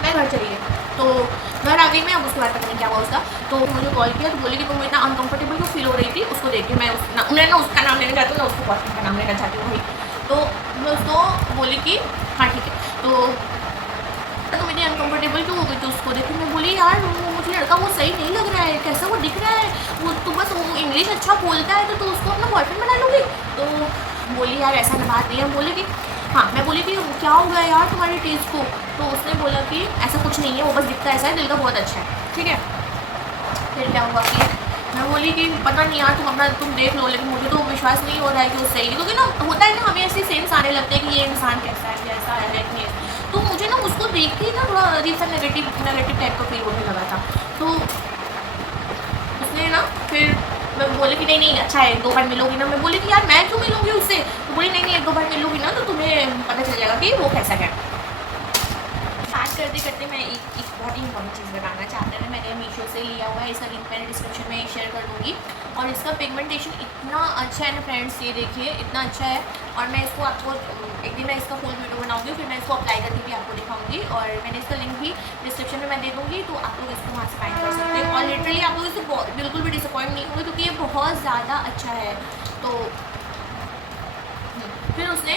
मैं घर चली गई। तो घर आ गई मैं, अब उसके बाद पता नहीं क्या हुआ उसका। तो मुझे कॉल किया तो बोली कि तुम इतना अनकंफर्टेबल क्यों फील हो रही थी। उसको देख के मैं मैं ना उसका नाम लेना चाहती हूँ ना उसको बॉयफ्रेंड का नाम लेना चाहती हूँ वही। तो मैं उसको बोली कि हाँ ठीक है। तो तो मैंने अनकंफर्टेबल क्यों हो गई थी उसको देख के। मैं बोली यार वो मुझे लड़का वो सही नहीं लग रहा है, कैसा वो दिख रहा है, वो तो बस वो इंग्लिश अच्छा बोलता है तो तू उसको अपना बॉयफ्रेंड बना लूँगी। तो बोली यार ऐसा बात नहीं है। बोले कि हाँ, मैं बोली कि क्या हो गया यार तुम्हारी टेस्ट को। तो उसने बोला कि ऐसा कुछ नहीं है, वो बस दिखता ऐसा है, दिल का बहुत अच्छा है, ठीक है। फिर क्या हुआ कि मैं बोली कि पता नहीं यार तुम देख लो, लेकिन मुझे तो विश्वास नहीं हो रहा है कि वो सही है, क्योंकि ना होता है ना हमें ऐसे सेंस आने लगते हैं कि ये इंसान कैसा है, कैसा है नहीं है। तो मुझे ना उसको देख के ना थोड़ा अजीब सा नेगेटिव टाइप का फील होने लगा था। तो उसने ना फिर मैं बोली कि नहीं नहीं अच्छा है, एक दो बार मिलोगी ना। मैं बोली कि यार मैं क्यों मिलूंगी उससे। तो बोली नहीं नहीं एक दो बार मिलोगी ना तो तुम्हें पता चल जाएगा कि वो कैसा है। स्टार्ट करते करते मैं एक बहुत ही इंपॉर्टेंट चीज़ बताना चाहते हैं। मैंने मीशो से लिया हुआ है, इसका लिंक मैंने डिस्क्रिप्शन में शेयर कर दूँगी। और इसका पिगमेंटेशन इतना अच्छा है ना फ्रेंड्स, ये देखिए इतना अच्छा है। और मैं इसको आपको एक दिन मैं इसका फुल वीडियो बनाऊंगी, फिर मैं इसको अप्लाई करके भी आपको दिखाऊंगी। और मैंने इसका लिंक भी डिस्क्रिप्शन में मैं दे दूँगी, तो आप लोग इसको वहाँ से फाइंड कर सकते हैं। और लिटरली आप लोग इसको बिल्कुल भी डिसअपॉइंट नहीं होंगे, क्योंकि ये बहुत ज़्यादा अच्छा है। तो फिर उसने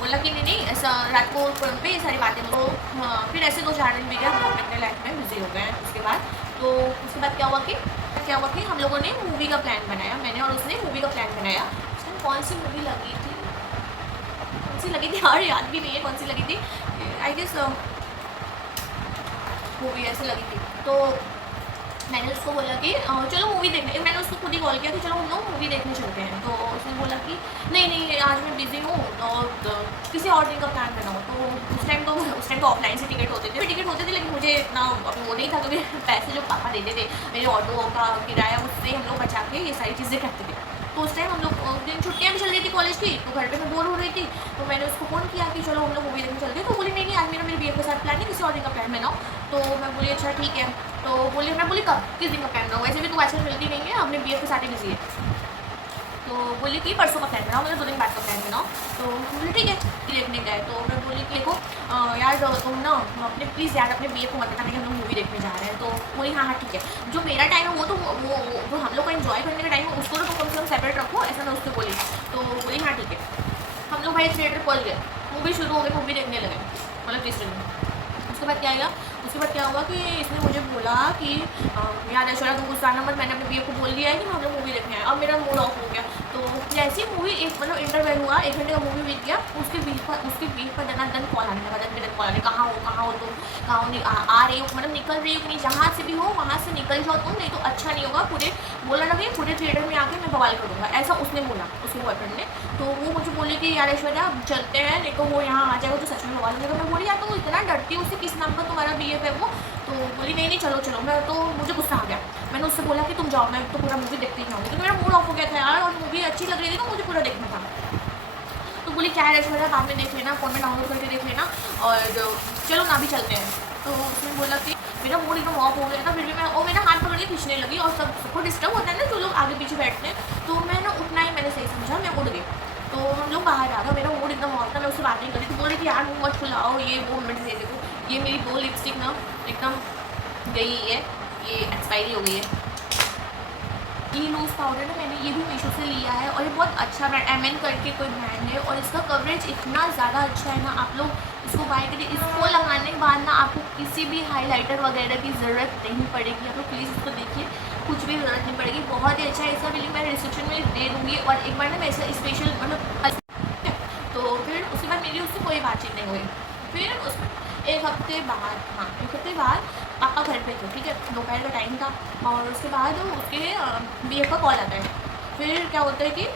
बोला कि नहीं नहीं ऐसा रात को फ़ोन पे ये सारी बातें तो फिर ऐसे 2-4 दिन बीते, हम लोग अपने लाइफ में बिजी हो गए हैं उसके बाद। तो उसके बाद क्या हुआ कि हम लोगों ने मूवी का प्लान बनाया, मैंने और उसने मूवी का प्लान बनाया। उस टाइम कौन सी मूवी लगी थी, कौन सी लगी थी यार याद भी नहीं है कौन सी लगी थी। आई गेस मूवी ऐसे लगी थी। तो मैंने उसको बोला कि चलो मूवी देखने, मैंने उसको खुद ही कॉल किया कि चलो हम लोग मूवी देखने चलते हैं। तो उसने बोला कि नहीं नहीं आज मैं बिज़ी हूँ और किसी और दिन का प्लान बनाओ। तो उस टाइम तो ऑफलाइन से टिकट होते थे, लेकिन मुझे इतना वो नहीं था, क्योंकि पैसे जो पापा देते थे मेरे ऑटो का किराया उससे हम लोग बचा के ये सारी चीज़ें करते थे। तो उस टाइम हम लोग दिन छुट्टियाँ भी चल रही थी कॉलेज की, तो घर पे मैं बोर हो रही थी। तो मैंने उसको फ़ोन किया कि चलो हम लोग मूवी देखने चलते हैं। तो बोली नहीं नहीं आज मेरे BF के साथ प्लान है, किसी और दिन का प्लान बनाओ। तो मैं बोली अच्छा ठीक है। तो मैं बोली कब किस दिन का प्लान बनाओ, वैसे भी तू आजकल मिलती नहीं है, अपने BF के साथ ही बिजी है। तो बोली कि परसों का प्लान बनाओ, मतलब 2 दिन बाद का प्लान बनाओ। तो बोले ठीक है देखने गए। तो मैं बोली कि देखो यार तुम ना अपने प्लीज़ यार अपने BF को मत बताना कि हम लोग मूवी देखने जा रहे हैं। तो बोली हाँ हाँ ठीक है, जो मेरा टाइम है वो तो वो जो हम लोग का एंजॉय करने का टाइम है उसको तो कम से कम सेपरेट रखो, ऐसा मैं उससे बोली। तो बोली हाँ ठीक है। हम लोग भाई थिएटर पहुँच गए, मूवी शुरू हो गई, मूवी देखने लगे, मतलब तीसरे दिन। उसके बाद क्या आएगा, उसके बाद क्या हुआ कि इसने मुझे बोला कि यार ऐश्वर्या तुम गुस्सा ना मत, मैंने अपने BF को बोल दिया है कि हम लोग मूवी देखने आए। अब मेरा मूड ऑफ हो गया। तो जैसी मूवी एक मतलब इंटरवल हुआ, 1 घंटे का मूवी बीत गया, उसके बीच पर दन कॉल आने लगा, दन कॉल आने, कहाँ हो तुम, कहाँ हो, आ रही हो, मतलब निकल रही हो कि नहीं, जहाँ से भी हो वहाँ से निकल जाओ तुम, नहीं तो अच्छा नहीं होगा। बोला ना कि पूरे थिएटर में आके मैं बवाल करूँगा, ऐसा उसने बोला उसके बॉयफ्रेंड ने। तो वो मुझे बोली कि यार ऐश्वर्या चलते हैं, नहीं तो वो यहाँ आ जाएगा तो सच में बवाल करेगा। मैं बोली यार तुम इतना डरती हो उससे, किस नाम का तुम्हारा BF है वो। तो बोली नहीं नहीं चलो। मैं तो मुझे गुस्सा आ गया। मैंने उससे बोला कि तुम जाओ, मैं तो पूरा मूवी देखते ही जाऊँगी, क्योंकि मेरा मूड ऑफ हो गया था यार, और मूवी अच्छी लग रही थी तो मुझे पूरा देखना था। तो बोली क्या है ऐश्वर्या, बाद में देख लेना, फ़ोन में डाउनलोड करके देख लेना, और चलो ना भी चलते हैं। तो उसने बोला कि मेरा मूड एकदम ऑफ हो गया था, फिर भी मैं मेरा हाथ पकड़ के खींचने लगी, और सबको डिस्टर्ब होता है ना जो लोग आगे पीछे बैठते हैं। तो मैं ना उतना ही मैंने सही समझा, मैं उड़ गई। तो हम लोग बाहर आ गए, मेरा मूड एकदम ऑफ था, मैं उससे बात नहीं करी। तो बोल रही कि यार मुँह मत खुलाओ, ये वो मिनट दे देखो, ये मेरी 2 लिपस्टिक ना एकदम गई है, ये एक्सपायरी हो गई है। ये लूज़ पाउडर ना मैंने ये भी मीशो से लिया है, और ये बहुत अच्छा ब्रांड MN करके कोई ब्रांड है, और इसका कवरेज इतना ज़्यादा अच्छा है ना, आप लोग इसको बाय करिए। इसको लगाने के बाद ना आपको किसी भी हाइलाइटर वगैरह की ज़रूरत नहीं पड़ेगी। आप लोग प्लीज़ इसको देखिए, कुछ भी ज़रूरत नहीं पड़ेगी, बहुत ही अच्छा है। इसका भी लिंक मैं डिस्क्रिप्शन में दे दूँगी। और एक बार ना मैं इसका स्पेशल मतलब तो फिर उसके बाद मेरी उससे कोई बातचीत नहीं हुई। फिर उस 1 हफ्ते बाद, हाँ 1 हफ्ते बाद पापा घर पे थे, ठीक है, दोपहर का टाइम था। और उसके बाद उसके BF का कॉल आता है। फिर क्या होता है कि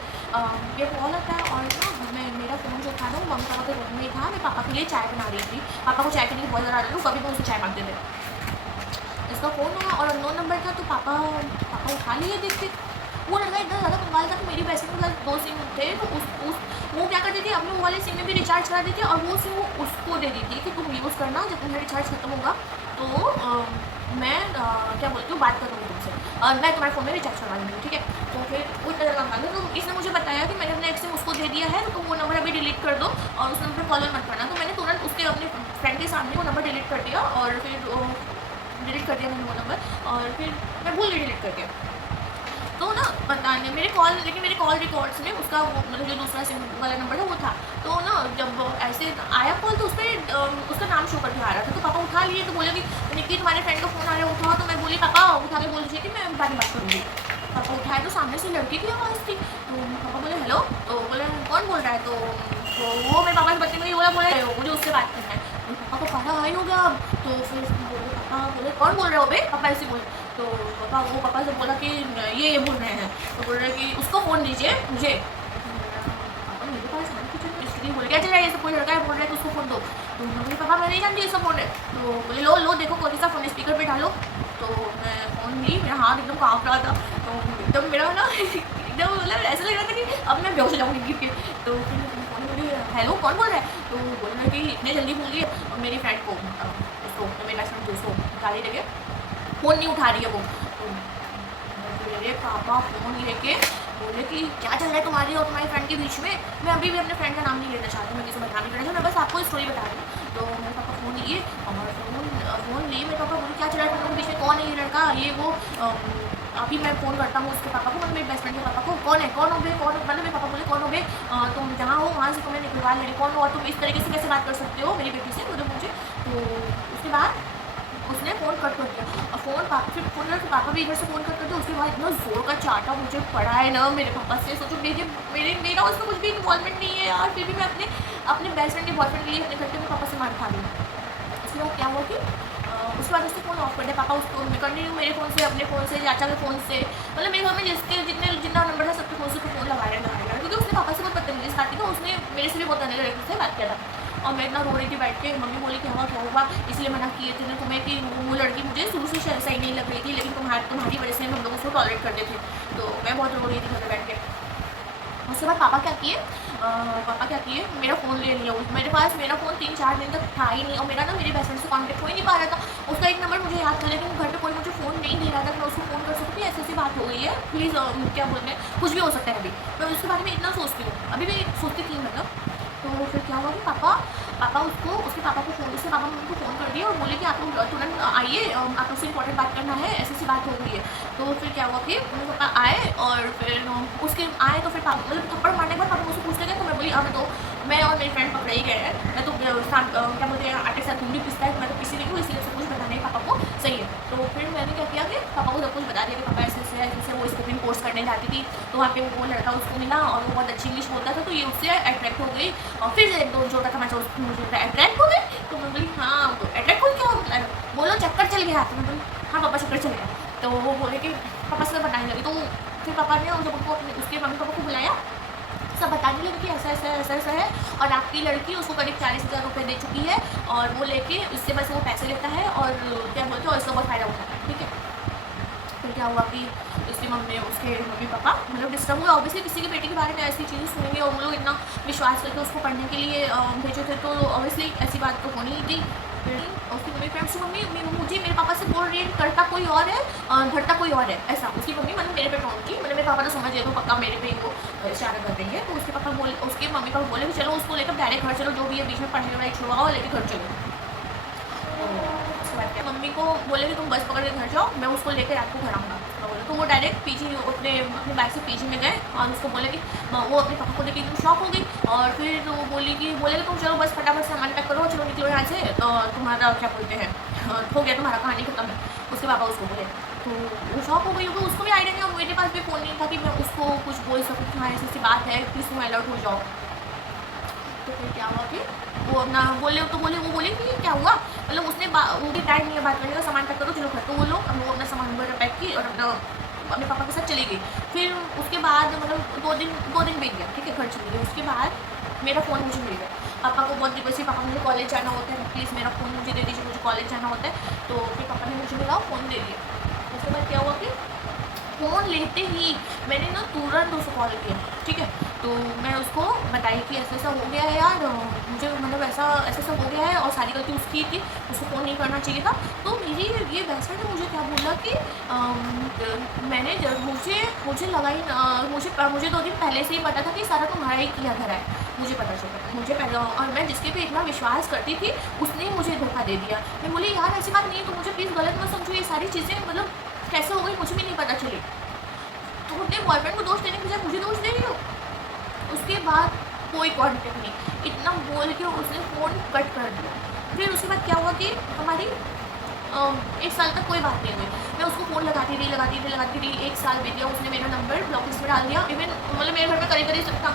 BF कॉल आता है, और ना मैं मेरा फ़ोन जो था ना वो मम्मी पापा के रूम में ही था। मैं पापा के लिए चाय बना रही थी, पापा को चाय पीने की बहुत ज़्यादा आदत है, कभी भी उसे चाय मांगते थे। इसका फ़ोन आया और अननोन नंबर था, तो पापा उठा लिए देखते। वो लड़का इतना ज़्यादा कंगाल था कि मेरी पैसे के साथ 2 सिम थे, तो वो क्या करती थी, अपने वो वाले सिम में भी रिचार्ज करा देती, और वो सिम वो उसको दे दी थी कि तुम यूज़ करना, जब तुम्हारा रिचार्ज खत्म होगा तो मैं क्या बोलती हूँ बात करूँगी तुमसे, और मैं तुम्हारे फ़ोन में रिचार्ज करवा दूँगी, ठीक है। तो फिर वो इतना ज़्यादा कंगाल था, तो इसने मुझे बताया कि मैंने अपना एक सिम उसको दे दिया है, तो तुम वो नंबर अभी डिलीट कर दो और उस नंबर पर कॉल मत करना। तो मैंने तुरंत उसके अपने फ्रेंड के सामने वो नंबर डिलीट कर दिया, और फिर डिलीट कर दिया मैंने वो नंबर, और फिर मैं भूल गई डिलीट कर दिया। तो ना पता नहीं मेरे कॉल, लेकिन मेरे कॉल रिकॉर्ड्स में उसका वो मतलब जो दूसरा सिम वाला नंबर था वो था। तो ना जब ऐसे आया कॉल तो उस पर उसका नाम शो करके आ रहा था। तो पापा उठा लिए, तो बोले कि निक्की तुम्हारे फ्रेंड का फ़ोन आ रहा है उठाओ। तो मैं बोली पापा उठा के बोल दीजिए कि मैं बाद में बात करूँगी। पापा उठाए तो सामने से लड़के की आवाज़ थी। तो पापा बोले हेलो, तो बोले कौन बोल रहा है। तो वो मेरे पापा के बच्चे में बोला मुझे उससे बात करना है। तो पापा को पढ़ा आई होगा अब। तो फिर बोले पापा बोले कौन बोल रहे हो बे, पापा ऐसे बोले। तो पापा से बोला कि ये बोल रहे हैं। तो बोल रहे कि उसको फ़ोन दीजिए मुझे। पापा मेरे पास कुछ बोले क्या चल रहा है, ये सब कोई लड़का है बोल रहा है तो उसको फ़ोन दो। तो मैं बोली पापा मैं नहीं जानती ये सब फ़ोन है। तो बोले लो देखो कौन सा फ़ोन स्पीकर पे डालो। तो मैं फ़ोन ली, मेरा हाथ एकदम काँप रहा था। तो एकदम मेरा ना एकदम मतलब ऐसा लग रहा था कि अब मैं बेहोश हो जाऊँगी गिर के। तो फिर फ़ोन बोली हेलो कौन बोल रहा है। तो बोल रहा है कि इतने जल्दी बोलिए और मेरी फ्रेंड को उसको मेरे बेस्ट फ्रेंड को उसको गाली देके फ़ोन नहीं उठा रही है वो। तो मेरे पापा फ़ोन लेके बोले कि क्या चल रहा है तुम्हारी और तुम्हारी फ्रेंड के बीच में। मैं अभी भी अपने फ्रेंड का नाम नहीं लेना चाहती, मैं किसी को बदनाम नहीं करना चाहती, मैं बस आपको स्टोरी बता रही हूँ। तो मेरे पापा फ़ोन लिए और फ़ोन लिए मेरे पापा बोले क्या चल रहा है तुम लोगों के बीच में, कौन है ये लड़का ये वो। अभी मैं फ़ोन करता हूँ उसके पापा को, मतलब मेरे बेस्ट फ्रेंड के पापा को। कौन है कौन हो बे, कौन मतलब मेरे पापा बोले कौन हो बे, तुम जहाँ हो वहाँ से तुम्हें निकलवा ले कौन हो और तुम इस तरीके से कैसे बात कर सकते हो मेरी बेटी से, मतलब मुझे। तो उसके बाद उसने फ़ोन कट कर दिया और फिर फ़ोन करके पापा भी इधर से फ़ोन कट कर दिया। उसके बाद इतना ज़ोर का चाटा मुझे पड़ा है ना मेरे पापा से। सोचो मेरा उसमें कुछ भी इन्वॉल्वमेंट नहीं है यार, फिर भी मैं अपने बेस्ट फ्रेंड के बॉयफ्रेंड के लिए अपने घर के में पापा से मार खा रही हूँ। उसके बाद क्या हुआ कि उसके बाद उसने फ़ोन ऑफ कर दिया। पापा उसको कंटिन्यू मेरे फ़ोन से, अपने फ़ोन से, चाचा के फ़ोन से, मतलब मेरे घर में जितना नंबर था सबके फ़ोन से फ़ोन लगा रहा क्योंकि उसने पापा से बहुत बदतमीजी खाती थी। उसने मेरे से भी बहुत गंदे तरीके से बात किया था और मैं इतना रो रही थी बैठ के। मम्मी बोली कि हाँ क्या हुआ, इसलिए मना किए थे ना तुम्हें कि वो लड़की मुझे शुरू से सही नहीं लग रही थी, लेकिन तुम्हारी वजह से हम लोग उसको टॉलरेट करते थे। तो मैं बहुत रो रही थी घर में बैठ के। उसके बाद पापा क्या किए मेरा फ़ोन ले लिया। मेरे पास मेरा फ़ोन 3-4 दिन तक था ही नहीं और मेरा ना मेरे बेस्ट फ्रेंड से कॉन्टेक्ट हो ही नहीं पा रहा था। उसका एक नंबर मुझे याद था लेकिन घर पे कोई मुझे फ़ोन नहीं दे रहा था कि मैं उसको फ़ोन कर सकती हूँ। ऐसी बात हो गई है, प्लीज़ क्या बोलते हैं कुछ भी हो सकता है। अभी मैं उसके बारे में इतना सोचती हूँ, अभी भी सोचती थी मतलब। तो फिर क्या हुआ कि उसके पापा को मम्मी को फ़ोन कर दिया और बोले कि आप लोग तुरंत आइए, आप लोग से इंपॉर्टेंट बात करना है, ऐसी बात हो गई है। तो फिर क्या हुआ कि मेरे पापा आए और फिर उसके आए तो फिर पापा मतलब थप्पड़ मारने के बाद पापा मुझसे पूछते गए। तो मैं बोली अब तो मैं और मेरी फ्रेंड पकड़े ही गए हैं, मैं तो क्या बोलते हैं आटे के साथ घूमने पिसता है, मैं तो पिसी नहीं हूँ, इसलिए सब कुछ बताना ही पापा को सही है। तो फिर मैंने क्या किया कि पापा को सब कुछ बता दिया कि पापा ऐसे वो स्पोकन कोर्स करने जाती थी। तो वहाँ पे वो लड़का उसको मिला और वो बहुत अच्छी इंग्लिश बोलता था, तो ये उससे अट्रैक्ट हो गई और फिर से एक दो जोड़ा था मुझे अट्रैक्ट हो गई। तो मैं बोली हाँ तो अट्रैक्ट हो क्या होता है, बोलो चक्कर चल गया। तो मैं बोली हाँ पापा चक्कर चल गया। तो वो बोले कि पापा से बताने लगी। तो फिर पापा ने जब उनको उसके मम्मी पापा को बुलाया, सब बताने लगे कि ऐसा है और आपकी लड़की उसको करीब 40,000 रुपये दे चुकी है और वो लेके इससे बस वो पैसे लेता है और क्या बोलते हैं और इसका बहुत फ़ायदा उठाता है। ठीक है, फिर क्या हुआ कि उसके मम्मी पापा मतलब डिस्टर्ब हुआ। ऑब्वियसली किसी की बेटी के बारे में ऐसी चीज़ें सुनेंगे और वो लोग इतना विश्वास करके उसको पढ़ने के लिए भेजे थे, तो ऑब्वियसली ऐसी बात तो होनी ही थी। फिर उसकी मेरी फ्रेंड्स की मम्मी मुझे मेरे पापा से बोल रही है करता कोई और है धरता कोई और है, ऐसा उसकी मम्मी मतलब मेरे पे टोन की, मतलब मेरे पापा ने समझ लिया तो पक्का मेरे पे वो इशारा कर रही है। तो उसके मम्मी पापा बोले कि चलो उसको लेकर डायरेक्ट घर चलो, जो भी है बीच में पढ़ाई वढ़ाई छुड़वाओ लेकर घर चलो। उसके बाद मम्मी को बोले कि तुम बस पकड़ के घर जाओ, मैं उसको लेकर आपको घर आऊँगा। तो वो डायरेक्ट पीजी अपने बाइक से पीजी में गए और उसको बोले कि वो अपने पापा को देख के एकदम शॉक हो गई। और फिर तो बोले कि तुम चलो बस फटाफट सामान पैक करो, चलो निकलो यहाँ से, तो तुम्हारा क्या बोलते हैं हो गया, तुम्हारा कहानी खत्म है। उसके पापा उसको बोले तो वो शॉक हो गई होगी, उसको भी आइडिया नहीं और मेरे पास भी फ़ोन नहीं था कि मैं उसको कुछ बोल सकूँ कि हाँ ऐसी बात है प्लीज़ तुम अलर्ट हो जाओ। तो फिर क्या हुआ कि वो अपना वो बोले कि क्या हुआ, मतलब उसने वो भी टाइम नहीं है बात करने का, सामान पैक करो चलो घर। तो वो अपना सामान वगैरह पैक की और अपने पापा के साथ चली गई। फिर उसके बाद मतलब 2 दिन बीत गया, ठीक है, घर चली गई। उसके बाद मेरा फ़ोन मुझे मिल गया। पापा को बहुत रिक्वेस्ट, पापा मुझे कॉलेज जाना होता है, प्लीज़ मेरा फ़ोन मुझे दे दीजिए, मुझे कॉलेज जाना होता है। तो फिर पापा ने मुझे मिला फ़ोन दे दिया। उसके बाद क्या हुआ कि फ़ोन लेते ही मैंने ना तुरंत उसको कॉल किया, ठीक है। तो मैं उसको बताई कि ऐसा हो गया है यार, मुझे मतलब ऐसा हो गया है और सारी गलती उसकी थी, उसको फ़ोन नहीं करना चाहिए था। तो मेरी ये बेस्ट फ्रेंड ने मुझे क्या बोला कि मुझे लगा ही मुझे 2 दिन पहले से ही पता था कि सारा तुम्हारा ही किया धरा है, मुझे पता चला, मुझे पहले, और मैं जिसके पे इतना विश्वास करती थी उसने मुझे धोखा दे दिया। मैं बोली यार ऐसी बात नहीं, तो मुझे प्लीज़ गलत मत समझो, ये सारी चीज़ें मतलब कैसे हो गई मुझे भी नहीं पता चली। तो तुम अपने बॉयफ्रेंड को दोष देने के बजाय मुझे दोष दे रही हो। उसके बाद कोई कॉन्टेक्ट नहीं, इतना बोल के उसने फ़ोन कट कर दिया। फिर उसके बाद क्या हुआ कि हमारी 1 साल तक कोई बात नहीं हुई। मैं उसको फ़ोन लगाती रही, 1 साल बीत गया, उसने मेरा नंबर ब्लॉक लिस्ट में डाल दिया। इवन मतलब मेरे घर में करीब सबका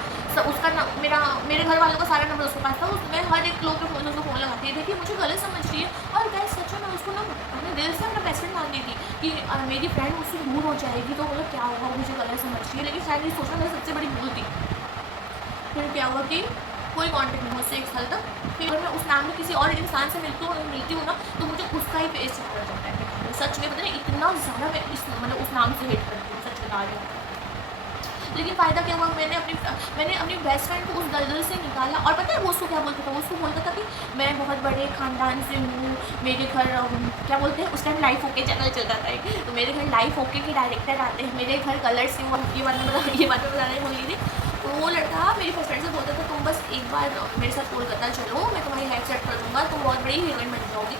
उसका मेरे घर वालों का सारा नंबर उसके पास था। मैं हर एक लोग के फ़ोन उसको फ़ोन लगाती थी कि मुझे गलत समझ रही है। और गाइस सच में मैं उसको ना अपने दिल से अपना बेस्ट फ्रेंड मानती थी कि मेरी फ्रेंड मुझसे दूर हो जाएगी तो मतलब क्या होगा, मुझे गलत समझ रही है। लेकिन शायद ये सोचना मेरी सबसे बड़ी भूल थी। फिर क्या हुआ कि कोई कांटेक्ट नहीं मुझसे 1 साल तक। फिर अगर मैं उस नाम में किसी और इंसान से मिलती हूँ ना तो मुझे उसका ही फेस चढ़ा जाता है। सच में पता नहीं इतना ज़्यादा मैं उस नाम से हेट करती हूँ, सच बता रही हूँ। लेकिन फ़ायदा क्या हुआ, मैंने अपनी बेस्ट फ्रेंड को उस दलदल से निकाला। और पता है वो उसको क्या बोलता था, वो उसको बोलता था कि मैं बहुत बड़े ख़ानदान से हूँ, मेरे घर क्या बोलते हैं उस टाइम लाइफ ओके चैनल चलता था एक, तो मेरे घर लाइफ ओके के डायरेक्टर आते हैं, मेरे घर कलर्स से। ये बात मैं बताने बोल रही थी। तो वो लड़का मेरी बेस्ट फ्रेंड से बोलता था तुम बस एक बार मेरे साथ कोलकाता चलो, मैं तुम्हारी लाइफ सेट कर दूँगा, तुम बहुत बड़ी हीरोइन बन जाओगी।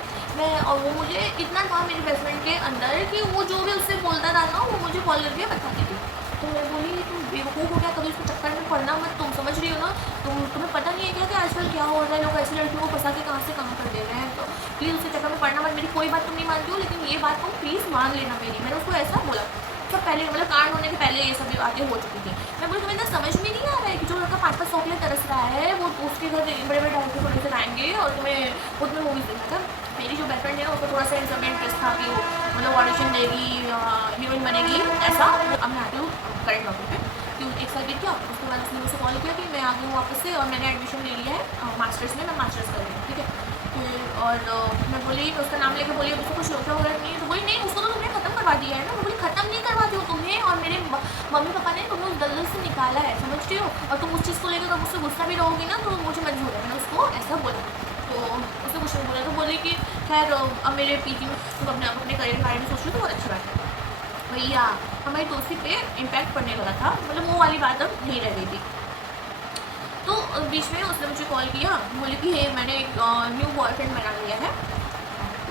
और वो मुझे इतना था मेरी बेस्ट फ्रेंड के अंदर कि वो जो भी उससे बोलता था ना वो मुझे कॉल करके बताती थी। तो मैं बोली तुम बेवकूफ़ हो गया, कभी उसके चक्कर में पड़ना मत, तुम समझ रही हो ना, तुम्हें पता नहीं है क्या कि आजकल क्या हो रहा है, लोग ऐसी लड़कियों को फंसा के कहाँ से कहाँ कर दे रहे हैं। तो प्लीज़ उसके चक्कर में पड़ना मत। मेरी कोई बात तुम नहीं मानती हो लेकिन ये बात तुम प्लीज़ मान लेना मेरी। मैंने उसको ऐसा बोला। सब पहले मतलब कांड होने के पहले ये सब बातें हो चुकी थी। मैं बोली तुम्हें इतना समझ में नहीं आ रहा है कि जो लड़का 5-5 सौ के लिए तरस रहा है वो उसके घर बड़े बड़े डायरेक्टर प्रोड्यूसर आएंगे और तुम्हें मूवीज़ देखना था। मेरी जो बेस्ट फ्रेंड है ना उसको थोड़ा सा इन सब में इंटरेस्ट था कि वो मतलब ऑडिशन देगी, हीरोइन बनेगी, ऐसा। अब मैं आती हूँ करेंट टॉपिक पे कि 1 साल बीत गया। उसके बाद उसने मुझसे कॉल किया कि मैं आ गई हूँ वापस से और मैंने एडमिशन ले लिया है मास्टर्स में, मैं मास्टर्स कर रही हूँ, ठीक है। और मैं बोली, मैं उसका नाम लेके बोली उसको कुछ लोचा वगैरह नहीं है। तो बोली नहीं उसको तो तुमने ख़त्म करवा दिया है ना। मैं बोली ख़त्म नहीं करवाती हूँ, तुम्हें और मेरे मम्मी पापा ने तुम्हें उस दलदल से निकाला है, समझ रही हो। और तुम उस चीज़ को लेकर मुझसे गुस्सा भी रहोगी ना तो मुझे मंजूर है। मैंने उसको ऐसा बोला। तो उसने कुछ नहीं बोला। तो बोली कि खैर अब मेरे पीजी में तुम अपने करियर के बारे में सोच रही हो तो बहुत अच्छी बात है। भैया हमारी दोस्ती पे इम्पैक्ट पड़ने लगा था, मतलब वो वाली बात अब नहीं रह गई थी। तो बीच में उसने मुझे कॉल किया, बोली कि हे मैंने एक न्यू बॉयफ्रेंड बना लिया है,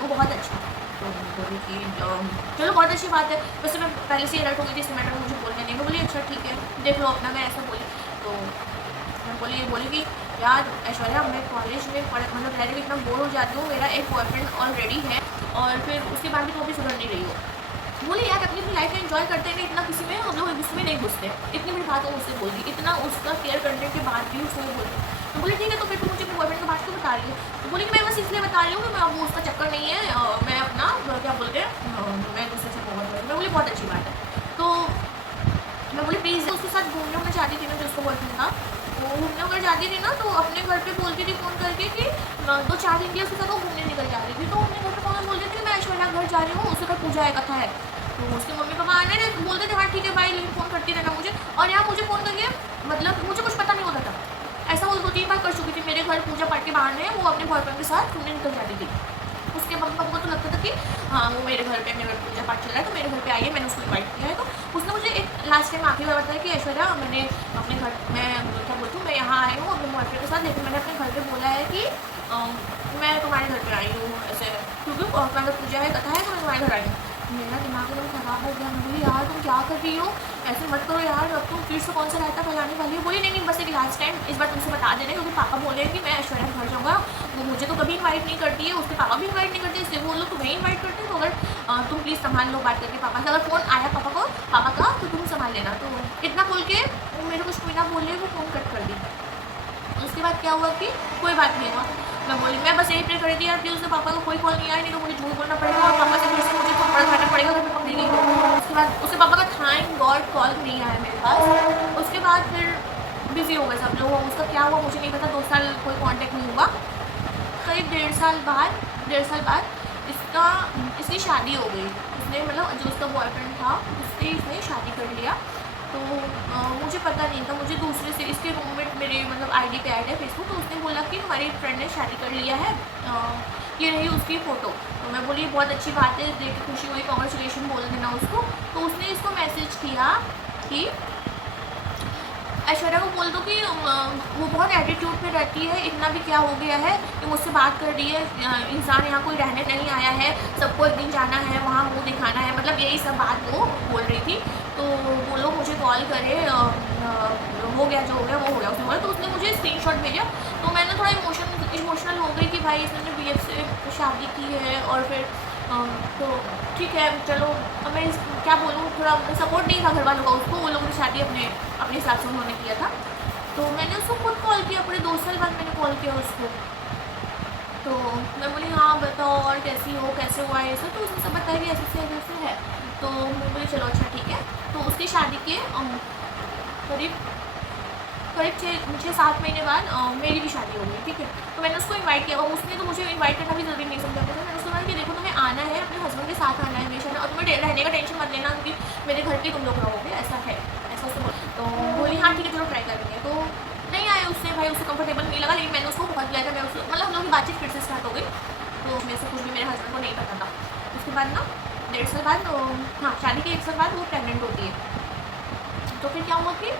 वो बहुत अच्छा है। तो बोली कि चलो बहुत अच्छी बात है। वैसे मैं पहले से अलर्ट हो गई थी, इस मैटर मुझे बोलने नहीं। मैं बोली अच्छा ठीक है देख लो अपना, मैं ऐसा बोली। तो मैं बोली कि यार ऐश्वर्या मैं कॉलेज में मतलब रह रही इतना बोर हो जाती हूँ, मेरा एक बॉयफ्रेंड ऑलरेडी है और फिर उसके बाद भी तुम अभी सुधर नहीं रही हो। बोली यार अपनी लाइफ में एंजॉय करते हैं, इतना किसी में हम लोग उसमें नहीं घुसते। इतनी बड़ी बात वो मुझसे बोल दी, इतना उसका केयर करने के बाद भी उसको बोल दी। तो बोली ठीक है तो फिर तुम मुझे अपने बॉयफ्रेंड की बात क्यों बता रही हो। तो बोली कि मैं बस इसलिए बता रही हूँ कि मैं अब उसका चक्कर नहीं है, मैं अपना क्या बोलते हैं मैं दूसरे से बहुत। मैं बोली बहुत अच्छी बात है। तो मैं बोली प्लीज़ उसके साथ घूमने उमने जाती थी ना जो उसको बॉयफ्रेंड था, वो घूमने वगैरह जाती थी ना तो अपने घर पे बोलती थी फ़ोन करके कि 2-4 दिन के लिए उसके साथ वो घूमने निकल जा रही थी। तो अपने घर पे फ़ोन बोलती थी कि मैं ऐश्वर्या घर जा रही हूँ, उसके घर पूजा है, कथा है। तो उसके मम्मी पापा आने रहे बोलते थे हाँ ठीक है भाई, लेकिन फ़ोन करती रहना मुझे। और यहाँ मुझे फ़ोन करके मतलब मुझे कुछ पता नहीं होता था। ऐसा वो 2-3 बार कर चुकी थी, मेरे घर पूजा पाठ के बहाने वो अपने बॉयफ्रेंड के साथ घूमने निकल जाती थी। उसके मम्मी पापा को तो लगता था कि हाँ वो मेरे घर पे मेरा पूजा पाठ चल रहा है तो मेरे घर पे आई है, मैंने उसको इन्वाइट किया है। तो उसने मुझे एक लास्ट टाइम आखिरी बार बताया कि ऐश्वर्या मैंने अपने घर में क्या बोलती हूँ मैं यहाँ आई हूँ अपने बॉयफ्रेंड के साथ, लेकिन मैंने अपने घर पे बोला है कि मैं तुम्हारे घर पे आई हूँ ऐसे, क्योंकि अगर पूजा है कथा है तो मैं तुम्हारे घर आई हूँ। मेरा दिमाग एकदम ख़राब हो गया। मैं बोली यार तुम क्या कर रही हो, ऐसे मत करो यार, अब तुम फिर से कौन सा रायता फैलाने वाली हो। बोली नहीं बस एक लास्ट टाइम इस बार तुमसे बता दे रहे क्योंकि पापा बोल रहे हैं कि मैं ऐश्वर्या घर जाऊँगा, वो मुझे तो कभी इन्वाइट नहीं करती है, उसके पापा भी इन्वाइट नहीं करते, इसलिए वो लोग तुम्हें इन्वाइट करते हैं। तो अगर तुम प्लीज़ संभाल लो बात करके पापा से, अगर फ़ोन आया पापा का तो तुम संभाल लेना। तो इतना बोल के वो मेरे कुछ बिना बोले वो फ़ोन कट कर दी। उसके बाद क्या हुआ कि कोई बात नहीं हुआ। मैं बोली मैं बस यही प्रे कर रही थी यार प्लीज़ उसके पापा का कोई कॉल नहीं आया, नहीं तो मुझे झूठ बोलना पड़ेगा और पापा से फिर से मुझे थप्पड़ खाना पड़ेगा अगर मैं पकड़ी गई। उसके बाद उसके पापा का थैंक गॉड कॉल नहीं आया मेरे पास। उसके बाद फिर बिज़ी हो गए सब लोग, उसका क्या हुआ मुझे नहीं पता। 2 साल कोई कांटेक्ट नहीं हुआ। करीब 1.5 साल बाद इसकी शादी हो गई। उसने मतलब जो उसका बॉयफ्रेंड था उससे इसने शादी कर लिया। तो मुझे पता नहीं था, मुझे दूसरे से इसके रूममेट मेरे मतलब आईडी पे ऐड है फेसबुक, तो उसने बोला कि हमारी फ्रेंड ने शादी कर लिया है, ये रही उसकी फ़ोटो। तो मैं बोली बहुत अच्छी बात है, देख के खुशी हुई, कॉन्ग्रेचुलेशन बोल देना उसको। तो उसने इसको मैसेज किया कि ऐश्वर्या को बोल दो कि वो बहुत एटीट्यूड में रहती है, इतना भी क्या हो गया है कि मुझसे बात कर रही है, इंसान यहाँ कोई रहने नहीं आया है, सबको एक दिन जाना है वहाँ मुँह दिखाना है, मतलब यही सब बात वो बोल रही थी। तो वो लोग मुझे कॉल करे, हो गया जो हो गया वो हो गया उसने बोला। तो उसने मुझे स्क्रीनशॉट भेजा, तो मैंने थोड़ा इमोशनल हो गई कि भाई इसने BF से शादी की है और फिर तो ठीक है चलो। अब मैं क्या बोलूँ, थोड़ा सपोर्ट नहीं था घर वालों का उसको, वो लोगों ने शादी अपने अपने हिसाब से उन्होंने किया था। तो मैंने उसको खुद कॉल किया, पूरे 2 साल बाद मैंने कॉल किया उसको। तो मैं बोली हाँ बताओ और कैसी हो, कैसे हुआ है सब। तो उसने सब बताया कि ऐसे है। तो मैं बोली चलो अच्छा ठीक है। तो उसकी शादी के करीब 6-7 महीने बाद मेरी भी शादी हो गई, ठीक है। तो मैंने उसको इनवाइट किया और उसने तो मुझे इनवाइट करना भी ज़रूरी नहीं समझा था। मैंने उसको बोला कि देखो तुम्हें आना है, अपने हस्बैंड के साथ आना है हमेशा, और तुम्हें रहने का टेंशन मत लेना क्योंकि मेरे घर पे तुम लोग रहोगे, ऐसा है, ऐसा उसको बोला। तो बोली हाँ ठीक है चलो ट्राई करेंगे। तो नहीं आए उससे, भाई उससे कंफर्टेबल नहीं लगा, लेकिन मैंने उसको बहुत बुलाया था। मैं उसको मतलब हम लोग की बातचीत फिर से स्टार्ट हो गई। तो मेरे से कुछ भी मेरे हस्बैंड को नहीं पता था। उसके बाद ना 1.5 साल बाद, हाँ शादी के 1 साल बाद वो प्रेगनेंट होती है। तो फिर क्या हुआ कि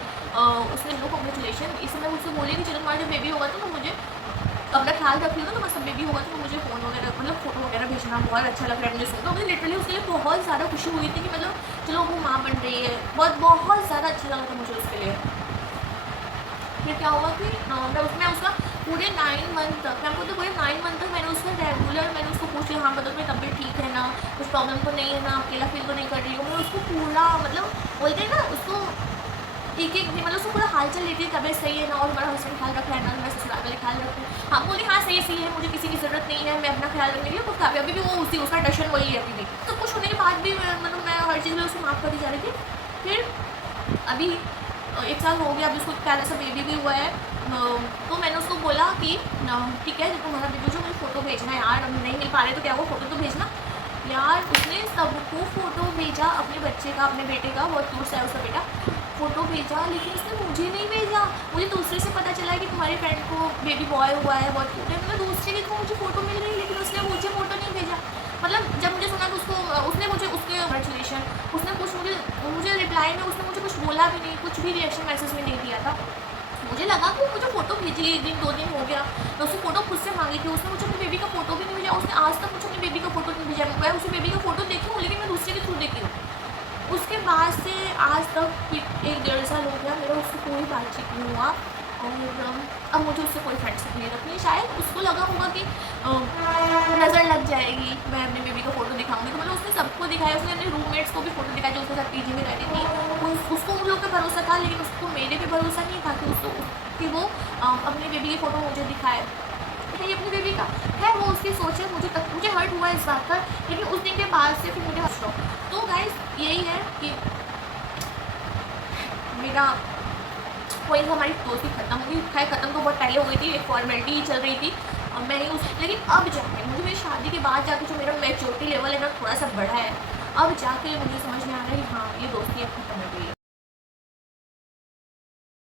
उसने लो कॉन्ग्रेचुलेशन, इस समय मुझसे बोली कि चलो तुम्हारा जब बेबी होगा तो मुझे अपना ख्याल रखिएगा, तो मतलब बेबी होगा तो मुझे फ़ोन वगैरह मतलब फ़ोटो वगैरह भेजना, बहुत अच्छा लग रहा है मुझे सुन। तो मुझे लिटरली उसके लिए बहुत ज़्यादा खुशी हुई थी कि मतलब चलो वो माँ बन रही है, बहुत ज़्यादा अच्छा लगा था मुझे उसके लिए। फिर क्या हुआ कि मैं उसका पूरे 9 मंथ तक, मैं आपको तो पूरे 9 मंथ तक मैंने उसका रेगुलर मैंने उसको पूछी हाँ मतलब मेरी तबीयत ठीक है ना, कुछ प्रॉब्लम तो नहीं है ना, अकेला फील तो नहीं कर रही हूँ। मैं उसको पूरा मतलब बोलते हैं ना उसको एक मतलब उसको पूरा हाल चाल लेती है, तबीयत सही है ना, और हमारा हस्बैंड ख्याल रख रहा है ना, मैं ससुराल वाले ख्याल रख रहे हैं। हाँ बोली हाँ सही है, मुझे किसी की ज़रूरत नहीं है, मैं अपना ख्याल रखने के लिए कुछ काफ़ी। अभी भी वो उसी उसका टशन वही है अभी भी। तो कुछ होने के बाद भी मतलब मैं हर चीज़ में उसको माफ़ करती जा रही थी। फिर अभी 1 साल हो गया, अभी उसको प्यारा सा बेबी भी हुआ है। तो मैंने उसको बोला कि ठीक है जब तुम्हारा बेबी जो मुझे फ़ोटो भेजना है यार, हम नहीं मिल पा रहे तो क्या वो फ़ोटो तो भेजना यार। उसने सबको फ़ोटो भेजा, अपने बच्चे का, अपने बेटे का, बहुत क्यूट सा है उसका बेटा, फ़ोटो भेजा। लेकिन उसने मुझे नहीं भेजा। मुझे दूसरे से पता चला है कि तुम्हारे फ्रेंड को बेबी बॉय हुआ है, बहुत क्यूट है। मतलब दूसरे की तो मुझे फ़ोटो मिल रही है, लेकिन उसने मुझे फ़ोटो नहीं भेजा। मतलब जब मुझे सुना कि उसने मुझे उसके कॉन्ग्रेचुलेशन, उसने कुछ मुझे रिप्लाई में उसने मुझे कुछ बोला भी नहीं, कुछ भी रिएक्शन मैसेज में नहीं दिया था। मुझे लगा कि मुझे फ़ोटो भेजी 1 दिन 2 दिन हो गया, मैं उससे फ़ोटो खुद से मांगी थी। उसने मुझे अपने बेबी का फ़ोटो भी नहीं भेजा। उसने आज तक मुझे अपने बेबी का फ़ोटो नहीं भेजा। मैं उसे बेबी का फ़ोटो देखी हूँ, लेकिन मैं दूसरे के थ्रू देखी हूँ। उसके बाद से आज तक फिर 1-1.5 साल हो गया, मेरा उससे कोई बातचीत नहीं हुआ। और अब मुझे उससे कोई फ्रेंडशिप नहीं रखनी। शायद उसको लगा होगा कि नज़र लग जाएगी, मैं अपने बेबी का फ़ोटो दिखाऊंगी। तो मतलब उसने सबको दिखाया, उसने अपने रूममेट्स को भी फ़ोटो दिखाया जो उसके साथ पीजी में रहती थी। उसको उन लोग पे भरोसा था, लेकिन उसको मेरे पे भरोसा नहीं था कि वो अपने बेबी की फ़ोटो मुझे दिखाए। ये अपने बेबी का है, वो उसकी सोच है। मुझे हर्ट हुआ इस बात पर, लेकिन उस दिन के बाद से फिर मुझे हर्ट हुआ। तो गाइस यही है कि मेरा वही हमारी दोस्ती खत्म हो गई। खैर खत्म तो बहुत पहले हो गई थी, एक फॉर्मेलिटी ही चल रही थी। मैं ही लेकिन अब जाके मुझे मेरी शादी के बाद जाके जो मेरा मैच्योरिटी लेवल है ना थोड़ा सा बढ़ा है। अब जाके मुझे समझ में आ रहा है कि हाँ ये दोस्ती अब खत्म हो गई है।